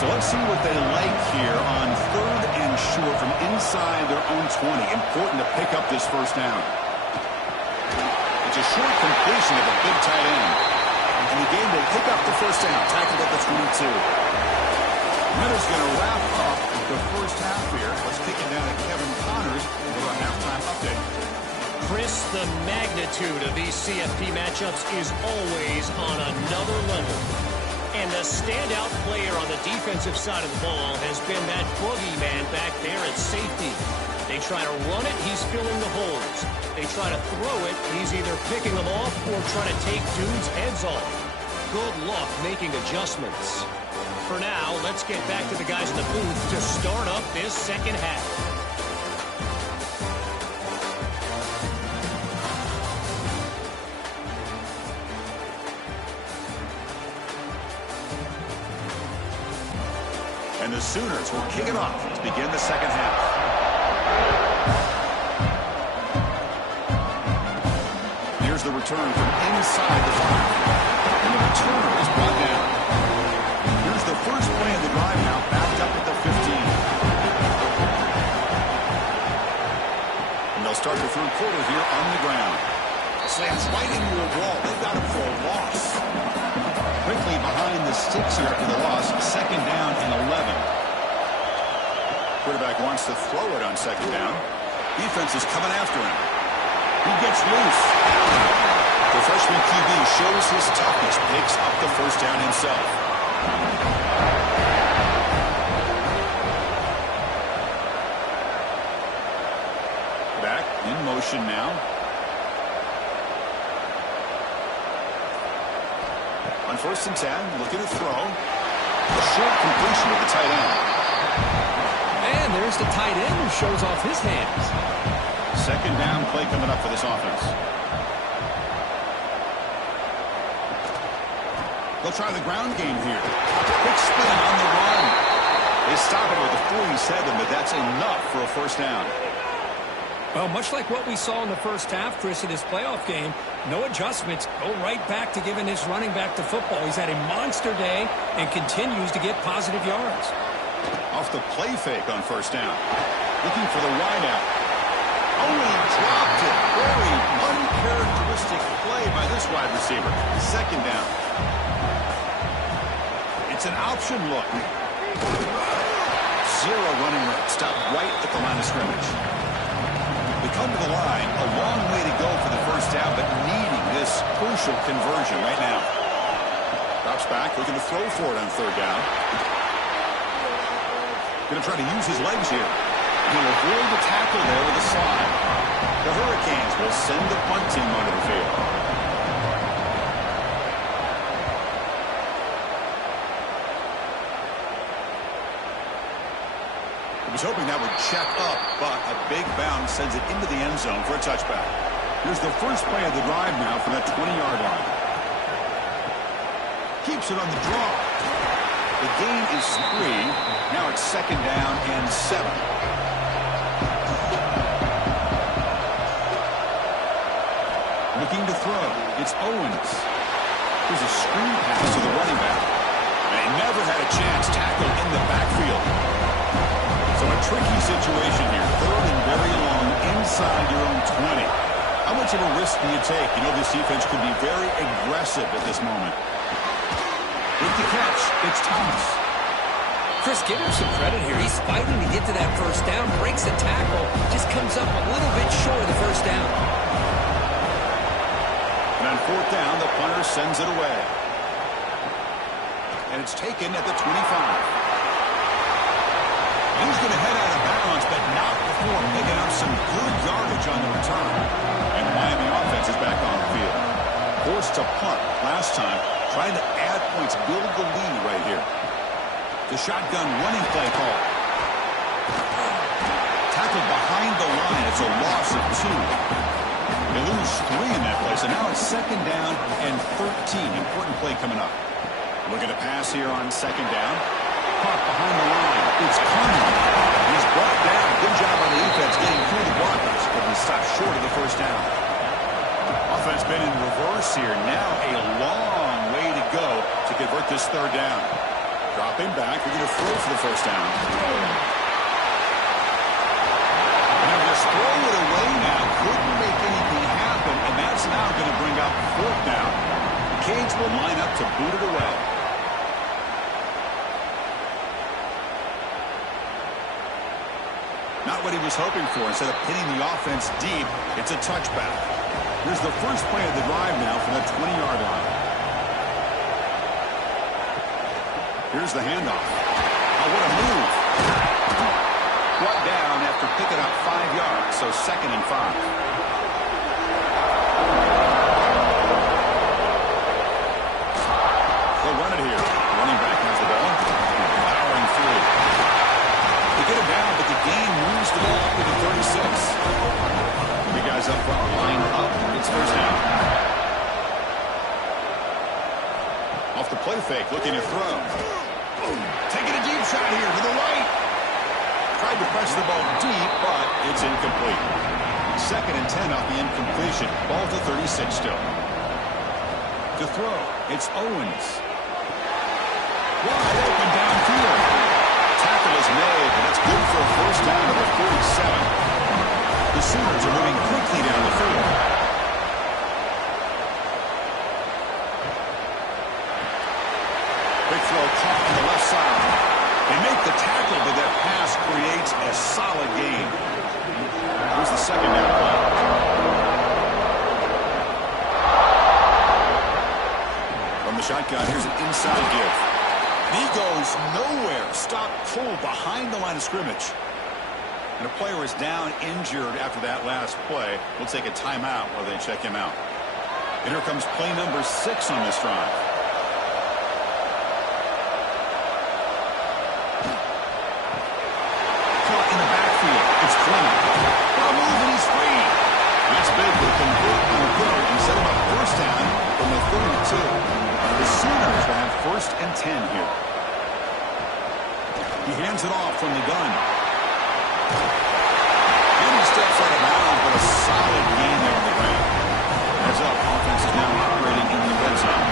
So let's see what they like here on 3rd and short from inside their own 20. Important to pick up this first down. It's a short completion of a big tight end. And the game will pick up the first down, tackled at the 22. Miller's going to wrap up the first half here. Let's kick it down to Kevin Connors for a halftime update. Chris, the magnitude of these CFP matchups is always on another level. And the standout player on the defensive side of the ball has been that boogeyman back there at safety. They try to run it, he's filling the holes. They try to throw it, he's either picking them off or trying to take dudes' heads off. Good luck making adjustments. For now, let's get back to the guys in the booth to start up this second half. And the Sooners will kick it off to begin the second half. Here's the return from inside the 5. And the return is brought down. Here's the first play of the drive now, backed up at the 15. And they'll start the third quarter here on the ground. Slants right into a wall. They've got him for a loss. Quickly behind the sticks here after the loss. Second down and 11. Quarterback wants to throw it on second down. Defense is coming after him. He gets loose. The freshman QB shows his toughness, picks up the first down himself. Back in motion now. On 1st and 10, looking to throw. A short completion of the tight end. And there's the tight end who shows off his hands. Second down play coming up for this offense. They'll try the ground game here. Quick spin on the run. They stop it with a 47, but that's enough for a first down. Well, much like what we saw in the first half, Chris, in this playoff game, no adjustments. Go right back to giving his running back the football. He's had a monster day and continues to get positive yards. Off the play fake on first down. Looking for the wide out. Oh, he dropped it. Very uncharacteristic play by this wide receiver. Second down. It's an option look. Zero running room. Stopped right at the line of scrimmage. We come to the line, a long way to go for the first down, but needing this crucial conversion right now. Drops back, looking to throw for it on third down. Going to try to use his legs here. He'll avoid the tackle there with a slide. The Hurricanes will send the punt team onto the field. He was hoping that would check up, but a big bounce sends it into the end zone for a touchback. Here's the first play of the drive now from that 20-yard line. Keeps it on the draw. The gain is 3. Now it's second down and 7. Looking to throw. It's Owens. There's a screen pass to the running back. And he never had a chance. Tackled in the backfield. So a tricky situation here. Third and very long inside your own 20. How much of a risk do you take? You know this defense could be very aggressive at this moment. With the catch, it's Thomas. Chris, give him some credit here. He's fighting to get to that first down, breaks the tackle, just comes up a little bit short of the first down. And on fourth down, the punter sends it away. And it's taken at the 25. He's going to head out of bounds, but not before picking up some good yardage on the return. And the Miami offense is back on the field. Forced to punt last time, trying to add points, build the lead right here. The shotgun running play call. Tackled behind the line. It's a loss of 2. They lose 3 in that play, so now it's second down and 13. Important play coming up. Looking to pass here on second down. Caught behind the line. It's Conley. He's brought down. Good job on the defense getting through the blockers, but he stopped short of the first down. Offense been in reverse here. Now a long way to go to convert this third down. Drop Dropping back, we're going to throw for the first down. And just throw it away now. Couldn't make anything happen, and that's now going to bring up fourth down. The Canes will line up to boot it away. Not what he was hoping for. Instead of pinning the offense deep, it's a touchback. Here's the first play of the drive now from the 20-yard line. Here's the handoff. Oh, what a move. Brought down after picking up 5 yards, so 2nd and 5. They'll run it here. Running back has the ball. Powering through. They get it down, but the gain moves the ball up to the 36. The guys up front line up. It's first down. Off the play fake, looking to throw. Taking a deep shot here to the right. Tried to press the ball deep, but it's incomplete. 2nd and 10 off the incompletion. Ball to 36 still. To throw, it's Owens. Wide open downfield. Tackle is made, and it's good for a first down at the 47. The Sooners are moving quickly down the field. Big throw caught on the left side. They make the tackle, but that pass creates a solid gain. Here's the second down play. From the shotgun, here's an inside give. And he goes nowhere. Stop pull behind the line of scrimmage. And a player is down injured after that last play. We'll take a timeout while they check him out. And here comes play number 6 on this drive. Caught in the backfield. It's Clement. Ball move and he's free. That's big. They convert on the go and set him up first down from the 32. The Sooners will have 1st and 10 here. He hands it off from the gun. And he steps out of bounds, but a solid gain there on the ground. Heads up, offense is now operating in the red zone.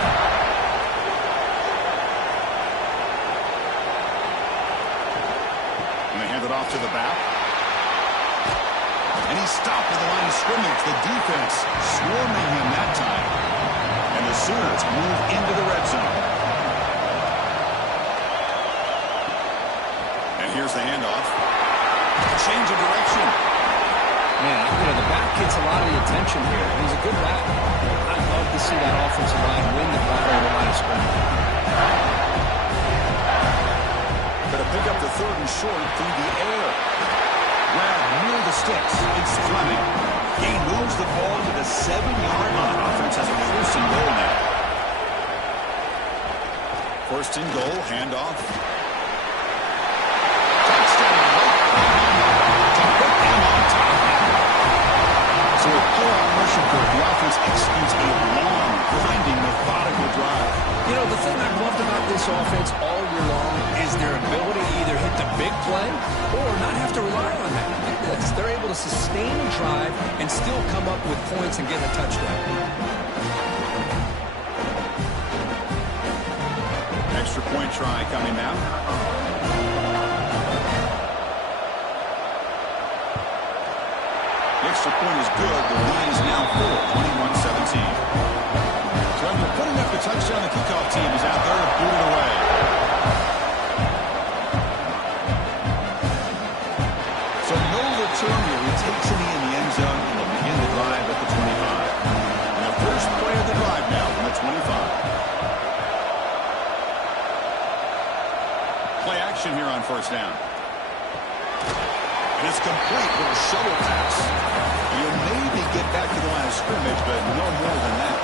And they hand it off to the back. And he stopped at the line of scrimmage. The defense swarming him that time. And the Sooners move into the red zone. And here's the handoff. Change of direction. Man, the back gets a lot of the attention here. He's a good back. I'd love to see that offensive line win the battle on the line of scrimmage. Going to pick up the 3rd and short through the air. Grab near the sticks. It's Fleming. He moves the ball to the 7-yard line. Offense has a 1st and goal now. 1st and goal, handoff. Touchdown. To put them on top now. So with pull-out motion for the offense executes a long, grinding, methodical drive. You know, the thing I've loved about this offense all year long is their ability to either hit the big play or not have to rely on that. Like this, they're able to sustain a drive and still come up with points and get a touchdown. Extra point try coming now. The extra point is good. The lead is now 4, 21-17. So after putting up the touchdown, the kickoff team is out there to boot it away. So no return here. He takes it in the end zone and will begin the drive at the 25. And the first play of the drive now from the 25. Play action here on first down. And it's complete with a shovel pass. You'll maybe get back to the line of scrimmage, but no more than that.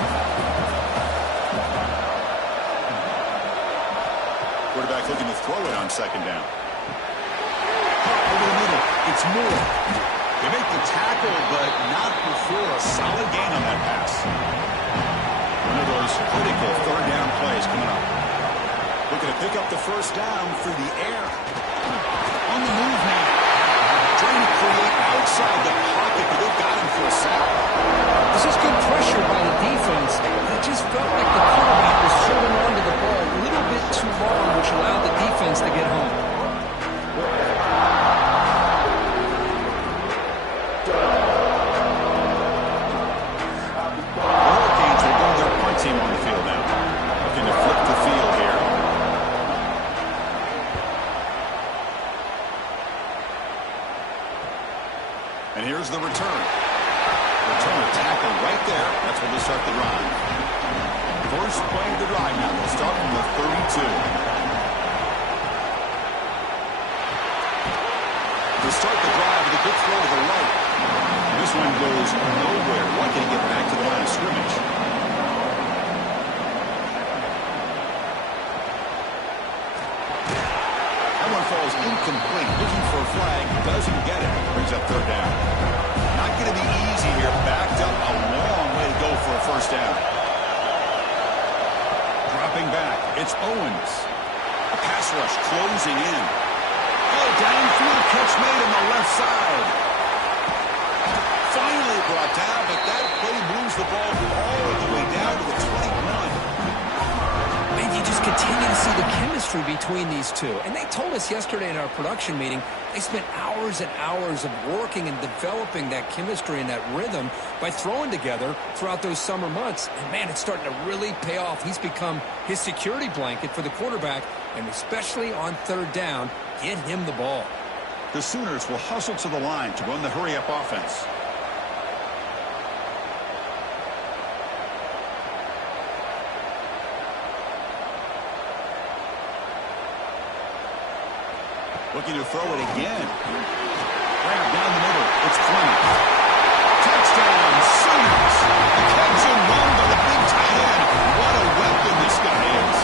Quarterback looking to throw it on 2nd down. Over the middle, it's Moore. They make the tackle, but not before a solid gain on that pass. One of those critical 3rd down plays coming up. Looking to pick up the first down through the air. On the move now. Trying to create outside the pocket, but they've got him for a sack. This is good pressure by the defense. It just felt like the quarterback was holding on to the ball a little bit too long, which allowed the defense And here's the return. Return a tackle right there. That's where they start the drive. First play of the drive now. They'll start from the 32. To start the drive with a good throw to the right. This one goes nowhere. Why can't he get back to the line of scrimmage? That one falls incomplete. Looking for a flag. Doesn't get it. Brings up third down. Not going to be easy here. Backed up a long way to go for a first down. Dropping back. It's Owens. A pass rush closing in. Oh, downfield catch made on the left side. Finally brought down, but that play moves the ball all the way down to the 21. And you just continue to see the chemistry between these two. And they told us yesterday in our production meeting, they spent hours and hours of working and developing that chemistry and that rhythm by throwing together throughout those summer months. And, man, it's starting to really pay off. He's become his security blanket for the quarterback, and especially on third down, get him the ball. The Sooners will hustle to the line to run the hurry-up offense. Looking to throw it again. Right down the middle. It's Fleming. Touchdown, Sooners. The catch and run by the big tight end. What a weapon this guy is.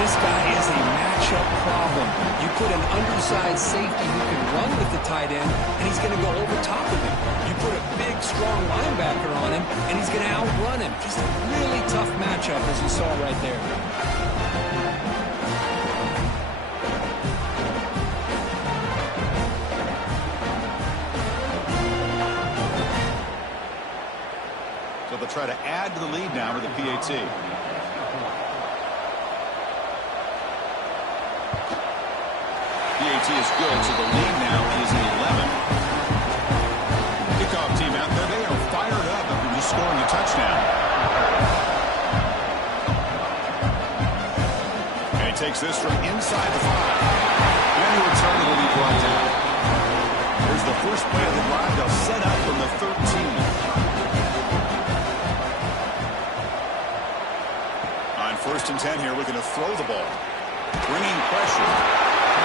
This guy is a matchup problem. You put an undersized safety who can run with the tight end, and he's going to go over top of him. You put a big, strong linebacker on him, and he's going to outrun him. Just a really tough matchup, as you saw right there. So they'll try to add to the lead now with the PAT. PAT is good, so the lead now is 11. Kickoff team out there, they are fired up after just scoring a touchdown. And he takes this from inside the 5. And the return will be brought down. Here's the first play of the drive. They'll set up from the 13. On 1st and 10 here, looking to throw the ball. Bringing pressure.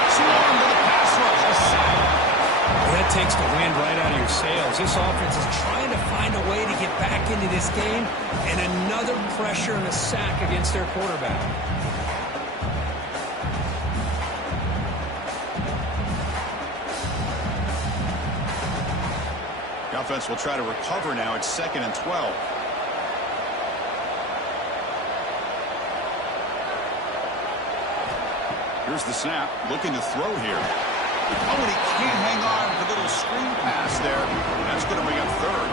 Swarm with a pass rush. A sack. That takes the wind right out of your sails. This offense is trying to find a way to get back into this game, and another pressure and a sack against their quarterback. The offense will try to recover now. It's 2nd and 12. Here's the snap, looking to throw here. Oh, and he can't hang on with a little screen pass there. That's going to bring up 3rd.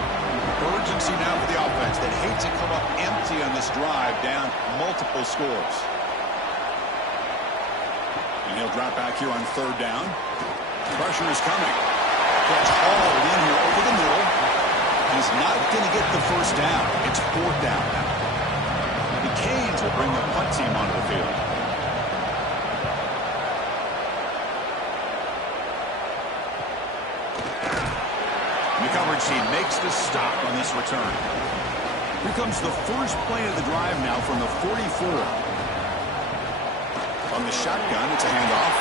Urgency now for the offense. They'd hate to come up empty on this drive, down multiple scores. And he'll drop back here on 3rd down. Pressure is coming. Gets hauled in here over the middle. He's not going to get the first down. It's 4th down now. The Canes will bring the punt team onto the field. The coverage team makes the stop on this return. Here comes the first play of the drive now from the 44. On the shotgun, it's a handoff.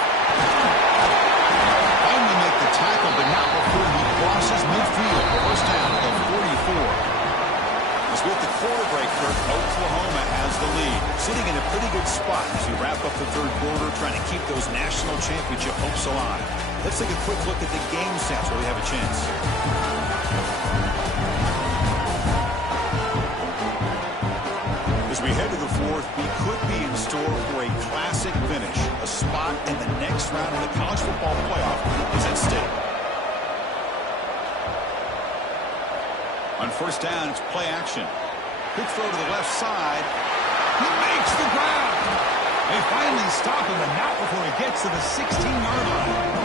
Finally make the tackle, but not before he crosses midfield. First down at the 44. As with the quarter break, Kirk, Oklahoma has the lead. Sitting in a pretty good spot as we wrap up the 3rd quarter, trying to keep those national championship hopes alive. Let's take a quick look at the game stats where we have a chance. As we head to the 4th, we could be in store for a classic finish. A spot in the next round of the college football playoff is at stake. On 1st down, it's play action. Quick throw to the left side. He makes the ground. They finally stop him, but not before he gets to the 16-yard line.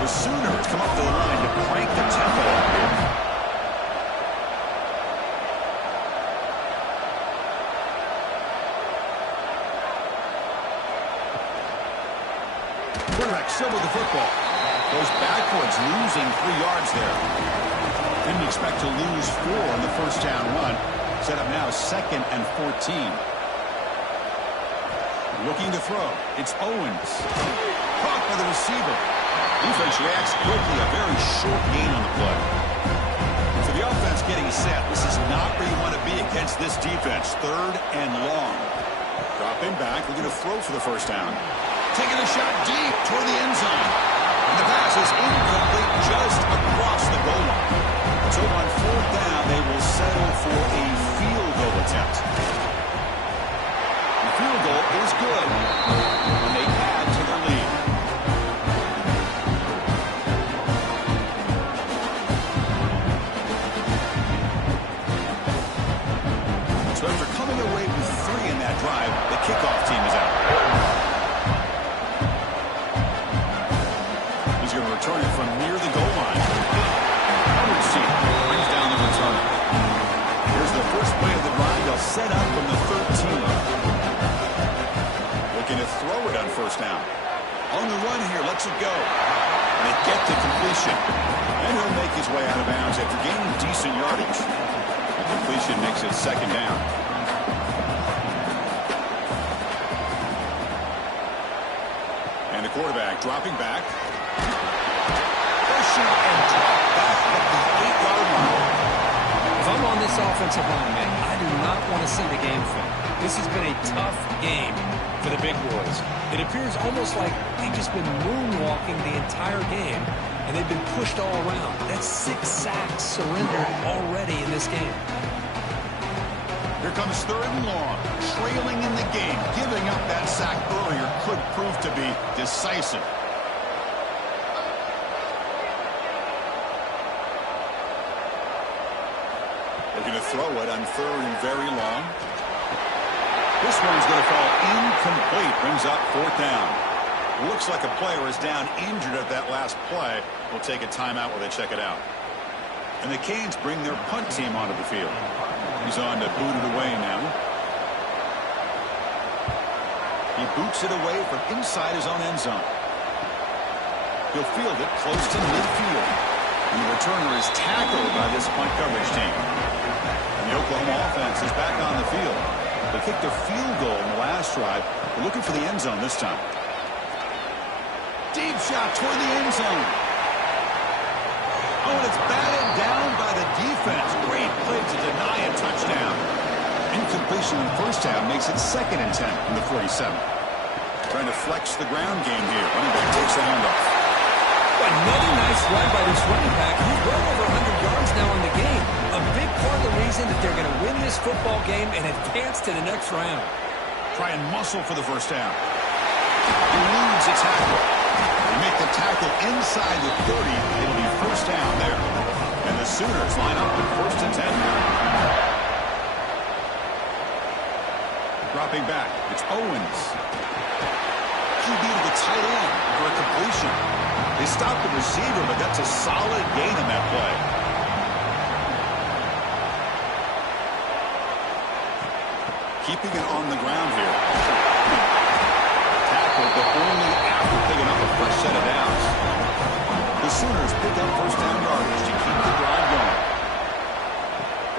The Sooners come up to the line to crank the tempo up here. Quarterback still with the football. Goes backwards, losing 3 yards there. Didn't expect to lose 4 on the first down run. Set up now 2nd and 14. Looking to throw. It's Owens. Caught by the receiver. Defense reacts quickly. A very short gain on the play. So the offense getting set. This is not where you want to be against this defense. 3rd and long. Dropping back. Looking to throw for the first down. Taking a shot deep toward the end zone. And the pass is incomplete just across the goal line. So on 4th down, they will settle for a field goal attempt. The field goal is good. And they add to their lead. So after coming away with 3 in that drive, the kickoff team is out. He's going to return it from near the goal line. Howard's team brings down the return. Here's the first play of the drive. They'll set up from the 13. Looking to throw it on first down. On the run here, lets it go. And they get the completion. And he'll make his way out of bounds after gaining decent yardage. The completion makes it 2nd down. And the quarterback dropping back. Pushing and drop back at the 8-yard line. If I'm on this offensive line, man, I do not want to see the game film. This has been a tough game for the big boys. It appears almost like they've just been moonwalking the entire game, and they've been pushed all around. That's 6 sacks surrendered already in this game. Here comes 3rd and long. Trailing in the game. Giving up that sack earlier could prove to be decisive. Looking to throw it on 3rd and very long. This one's going to fall incomplete. Brings up 4th down. Looks like a player is down injured at that last play. We'll take a timeout while they check it out. And the Canes bring their punt team onto the field. He's on to boot it away now. He boots it away from inside his own end zone. He'll field it close to midfield. And the returner is tackled by this punt coverage team. And the Oklahoma offense is back on the field. They kicked a field goal in the last drive. They're looking for the end zone this time. Deep shot toward the end zone. Oh, and it's batted down by the defense. Great play to deny a touchdown. Incompletion in the first half makes it 2nd and 10 from the 47. Trying to flex the ground game here. Running back takes the handoff. Another nice run by this running back. He's well over 100 yards now in the game. A big part of the reason that they're going to win this football game and advance to the next round. Try and muscle for the first down. He leads a tackle. They make the tackle inside the 30. It'll be first down there. And the Sooners line up at 1st and 10 now. Dropping back. It's Owens. QB to the tight end for a completion. They stopped the receiver, but that's a solid gain on that play. Keeping it on the ground here. Tackled, but only after picking up a fresh set of downs. The Sooners pick up first down yardage to keep the drive going.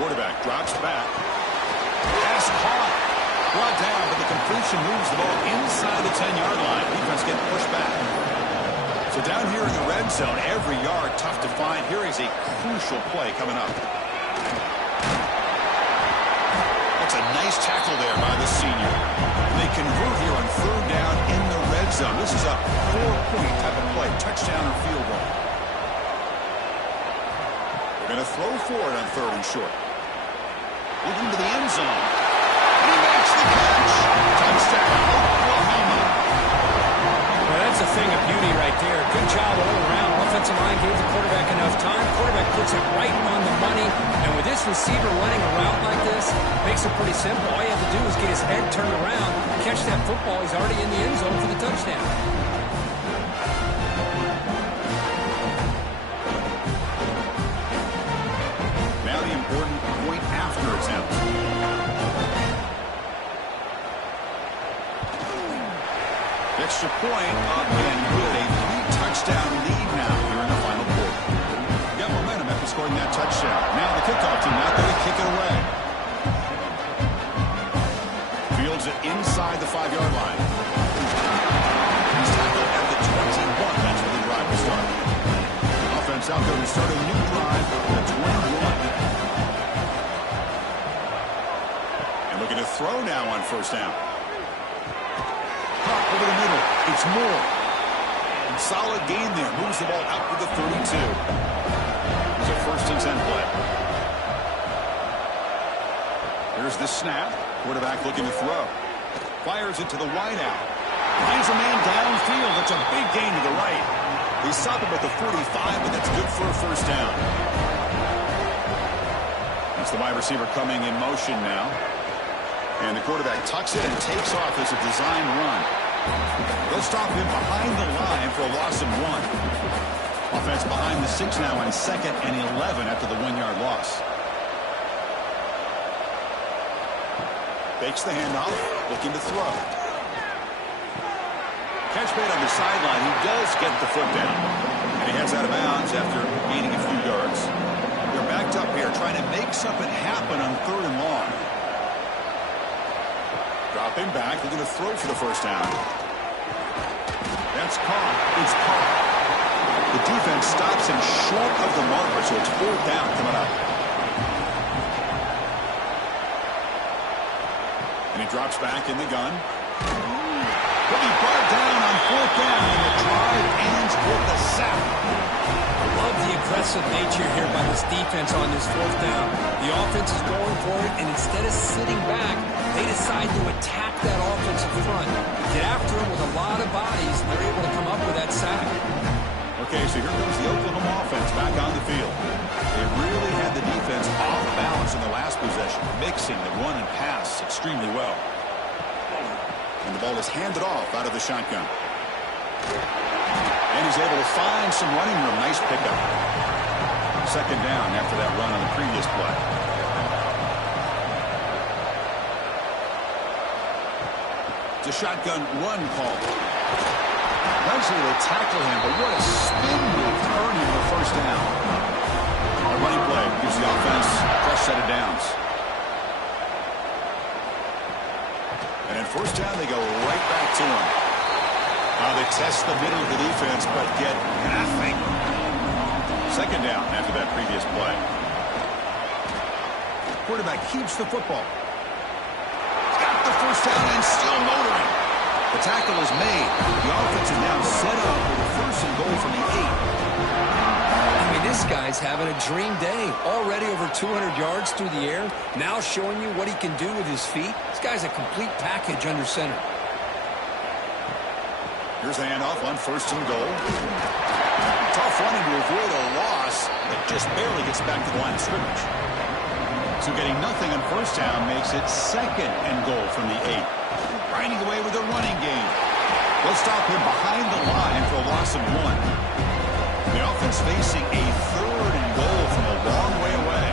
Quarterback drops back. Pass caught. Brought down, but the completion moves the ball inside the 10-yard line. Defense getting pushed back. So down here in the red zone, every yard tough to find. Here is a crucial play coming up. That's a nice tackle there by the senior. They convert here on 3rd down in the red zone. This is a 4-point type of play, touchdown or field goal. They're going to throw for it on 3rd and short. Looking to the end zone. He makes the catch. Touchdown, Oklahoma. Well, that's a thing of beauty right there. Good job all around. Offensive line gave the quarterback enough time. Quarterback puts it right on the money. And with this receiver running a route like this, makes it pretty simple. All you have to do is get his head turned around, catch that football. He's already in the end zone for the touchdown. Now the important point after attempt. Extra point up and good. A 3-touchdown lead now scoring that touchdown. Now the kickoff team out there to kick it away. Fields it inside the 5-yard line. He's tackled at the 21. That's where the drive will start. Offense out there to start a new drive at 21. And looking to throw now on first down. Pop over the middle. It's Moore. Solid gain there. Moves the ball out to the 32. It's a 1st and 10 play. Here's the snap. Quarterback looking to throw. Fires it to the wide out. Finds a man downfield. That's a big gain to the right. They stop him at the 45, but that's good for a 1st down. That's the wide receiver coming in motion now. And the quarterback tucks it and takes off as a design run. They'll stop him behind the line for a loss of 1. Offense behind the 6 now on 2nd and 11 after the 1-yard loss. Fakes the handoff, looking to throw. Catch made on the sideline. He does get the foot down. And he heads out of bounds after gaining a few yards. They're backed up here trying to make something happen on 3rd and long. Dropping back, looking to throw for the 1st down. That's caught. It's caught. The defense stops him short of the marker, so it's 4th down coming up. And he drops back in the gun. He'll be brought down on 4th down, and the drive ends with a sack. Love the aggressive nature here by this defense on this 4th down. The offense is going for it, and instead of sitting back, they decide to attack that offensive front. Get after him with a lot of bodies, and they're able to come up with that sack. Okay, so here comes the Oklahoma offense back on the field. They really had the defense off balance in the last possession, mixing the run and pass extremely well. And the ball is handed off out of the shotgun. And he's able to find some running room. Nice pickup. 2nd down after that run on the previous play. It's a shotgun run call. Eventually they tackle him, but what a spin move to earn him the 1st down. A running play gives the offense a fresh set of downs. And in 1st down, they go right back to him. They test the middle of the defense, but get nothing. 2nd down after that previous play. Quarterback keeps the football. Got the 1st down and still motoring. The tackle is made. The offense is now set up with a 1st and goal from the 8. I mean, this guy's having a dream day. Already over 200 yards through the air. Now showing you what he can do with his feet. This guy's a complete package under center. Here's the handoff on 1st and goal. Tough running to avoid a loss, but just barely gets back to the line of scrimmage. So getting nothing on 1st down makes it 2nd and goal from the 8. Grinding away with a running game. They'll stop him behind the line for a loss of 1. The offense facing a 3rd and goal from a long way away.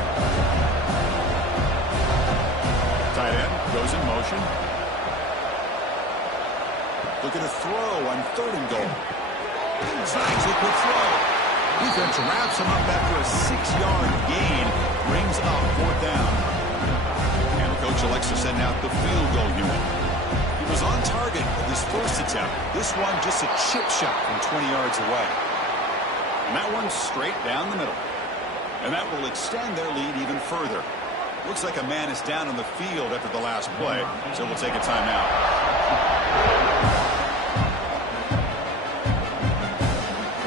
Tight end goes in motion. Looking to throw on 3rd and goal. Snags a quick throw. Defense wraps him up after a 6-yard gain. Brings up 4th down. And the coach elects to send out the field goal unit. He was on target with his 1st attempt. This one just a chip shot from 20 yards away. And that one straight down the middle. And that will extend their lead even further. Looks like a man is down on the field after the last play, so we'll take a timeout.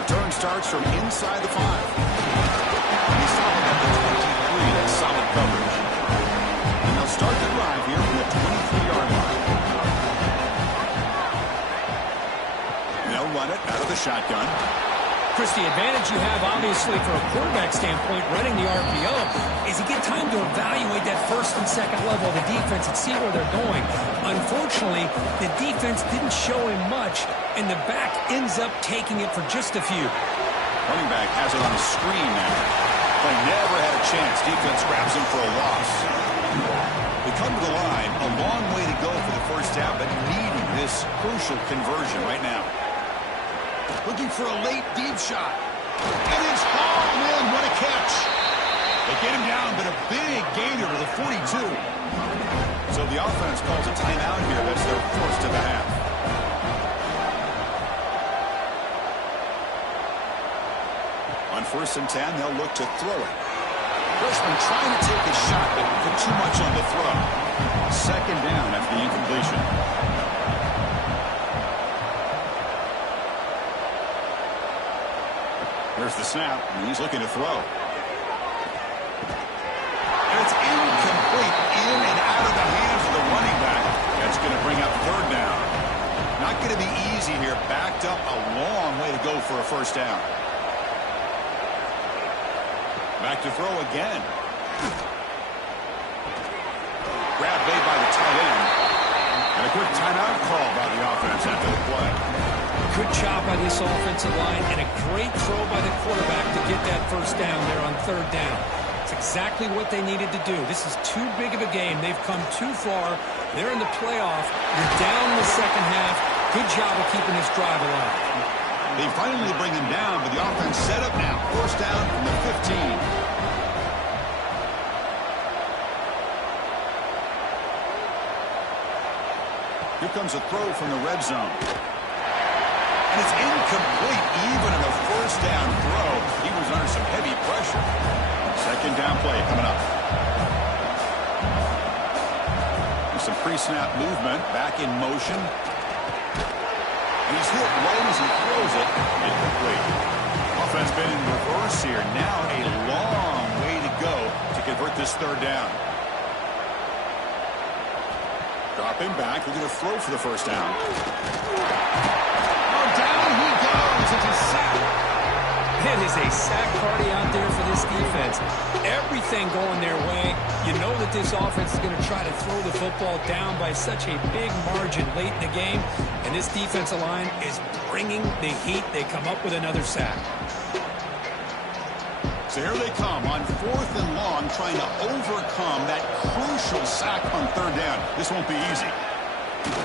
Return starts from inside the 5. He's stopping at the 23. That's solid coverage. And they'll start the drive here from the 23-yard line. And they'll run it out of the shotgun. Chris, the advantage you have, obviously, from a quarterback standpoint, running the RPO, is you get time to evaluate that 1st and 2nd level of the defense and see where they're going. Unfortunately, the defense didn't show him much, and the back ends up taking it for just a few. Running back has it on the screen now. But never had a chance. Defense grabs him for a loss. They come to the line, a long way to go for the 1st down, but needing this crucial conversion right now. Looking for a late deep shot. And it's hauled in. What a catch. 22. So the offense calls a timeout here. That's their first of the half. On 1st and 10, they'll look to throw it. Freshman trying to take a shot, but put too much on the throw. 2nd down after the incompletion. Here's the snap, and he's looking to throw. And it's incomplete, in and out of the hands of the running back. That's going to bring up 3rd down. Not going to be easy here. Backed up a long way to go for a 1st down. Back to throw again. Grab made by the tight end. And a quick timeout call by the offense after the play. Good job by this offensive line and a great throw by the quarterback to get that 1st down there on 3rd down. It's exactly what they needed to do. This is too big of a game. They've come too far. They're in the playoff. You're down in the 2nd half. Good job of keeping this drive alive. They finally bring him down, but the offense set up now. 1st down from the 15. Here comes a throw from the red zone. And it's incomplete, even in a 1st down throw. He was under some heavy pressure. 2nd down play coming up. With some pre-snap movement, back in motion. And he's hit right as he throws it. Incomplete. Offense been in reverse here. Now a long way to go to convert this 3rd down. Dropping back. We're going to throw for the 1st down. Oh, down he goes. It's a sack. It is a sack party out there for this defense. Everything going their way. You know that this offense is going to try to throw the football down by such a big margin late in the game. And this defensive line is bringing the heat. They come up with another sack. So here they come on 4th and long, trying to overcome that crucial sack on 3rd down. This won't be easy.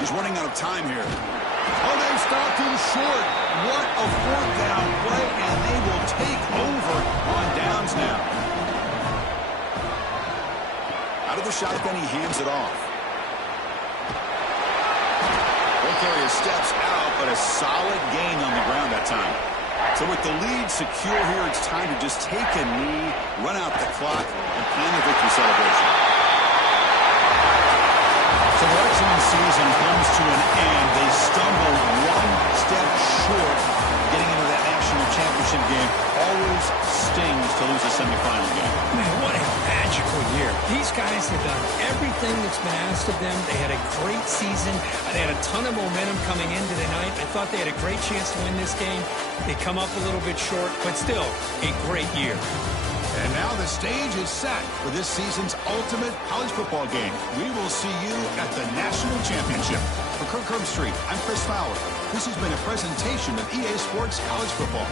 He's running out of time here. Oh, they've stopped him short. What a 4th down play, and they will take over on downs now. Out of the shotgun, he hands it off. Carrier steps out, but a solid gain on the ground that time. So with the lead secure here, it's time to just take a knee, run out the clock, and plan the victory celebration. So the excellent season comes to an end. They stumble one step short getting into that national championship game. Always stings to lose a semifinal game. Man, what a magical year. These guys have done everything that's been asked of them. They had a great season. They had a ton of momentum coming into the night. I thought they had a great chance to win this game. They come up a little bit short, but still a great year. And now the stage is set for this season's ultimate college football game. We will see you at the National Championship. For Kirk Herbstreit, I'm Chris Fowler. This has been a presentation of EA Sports College Football.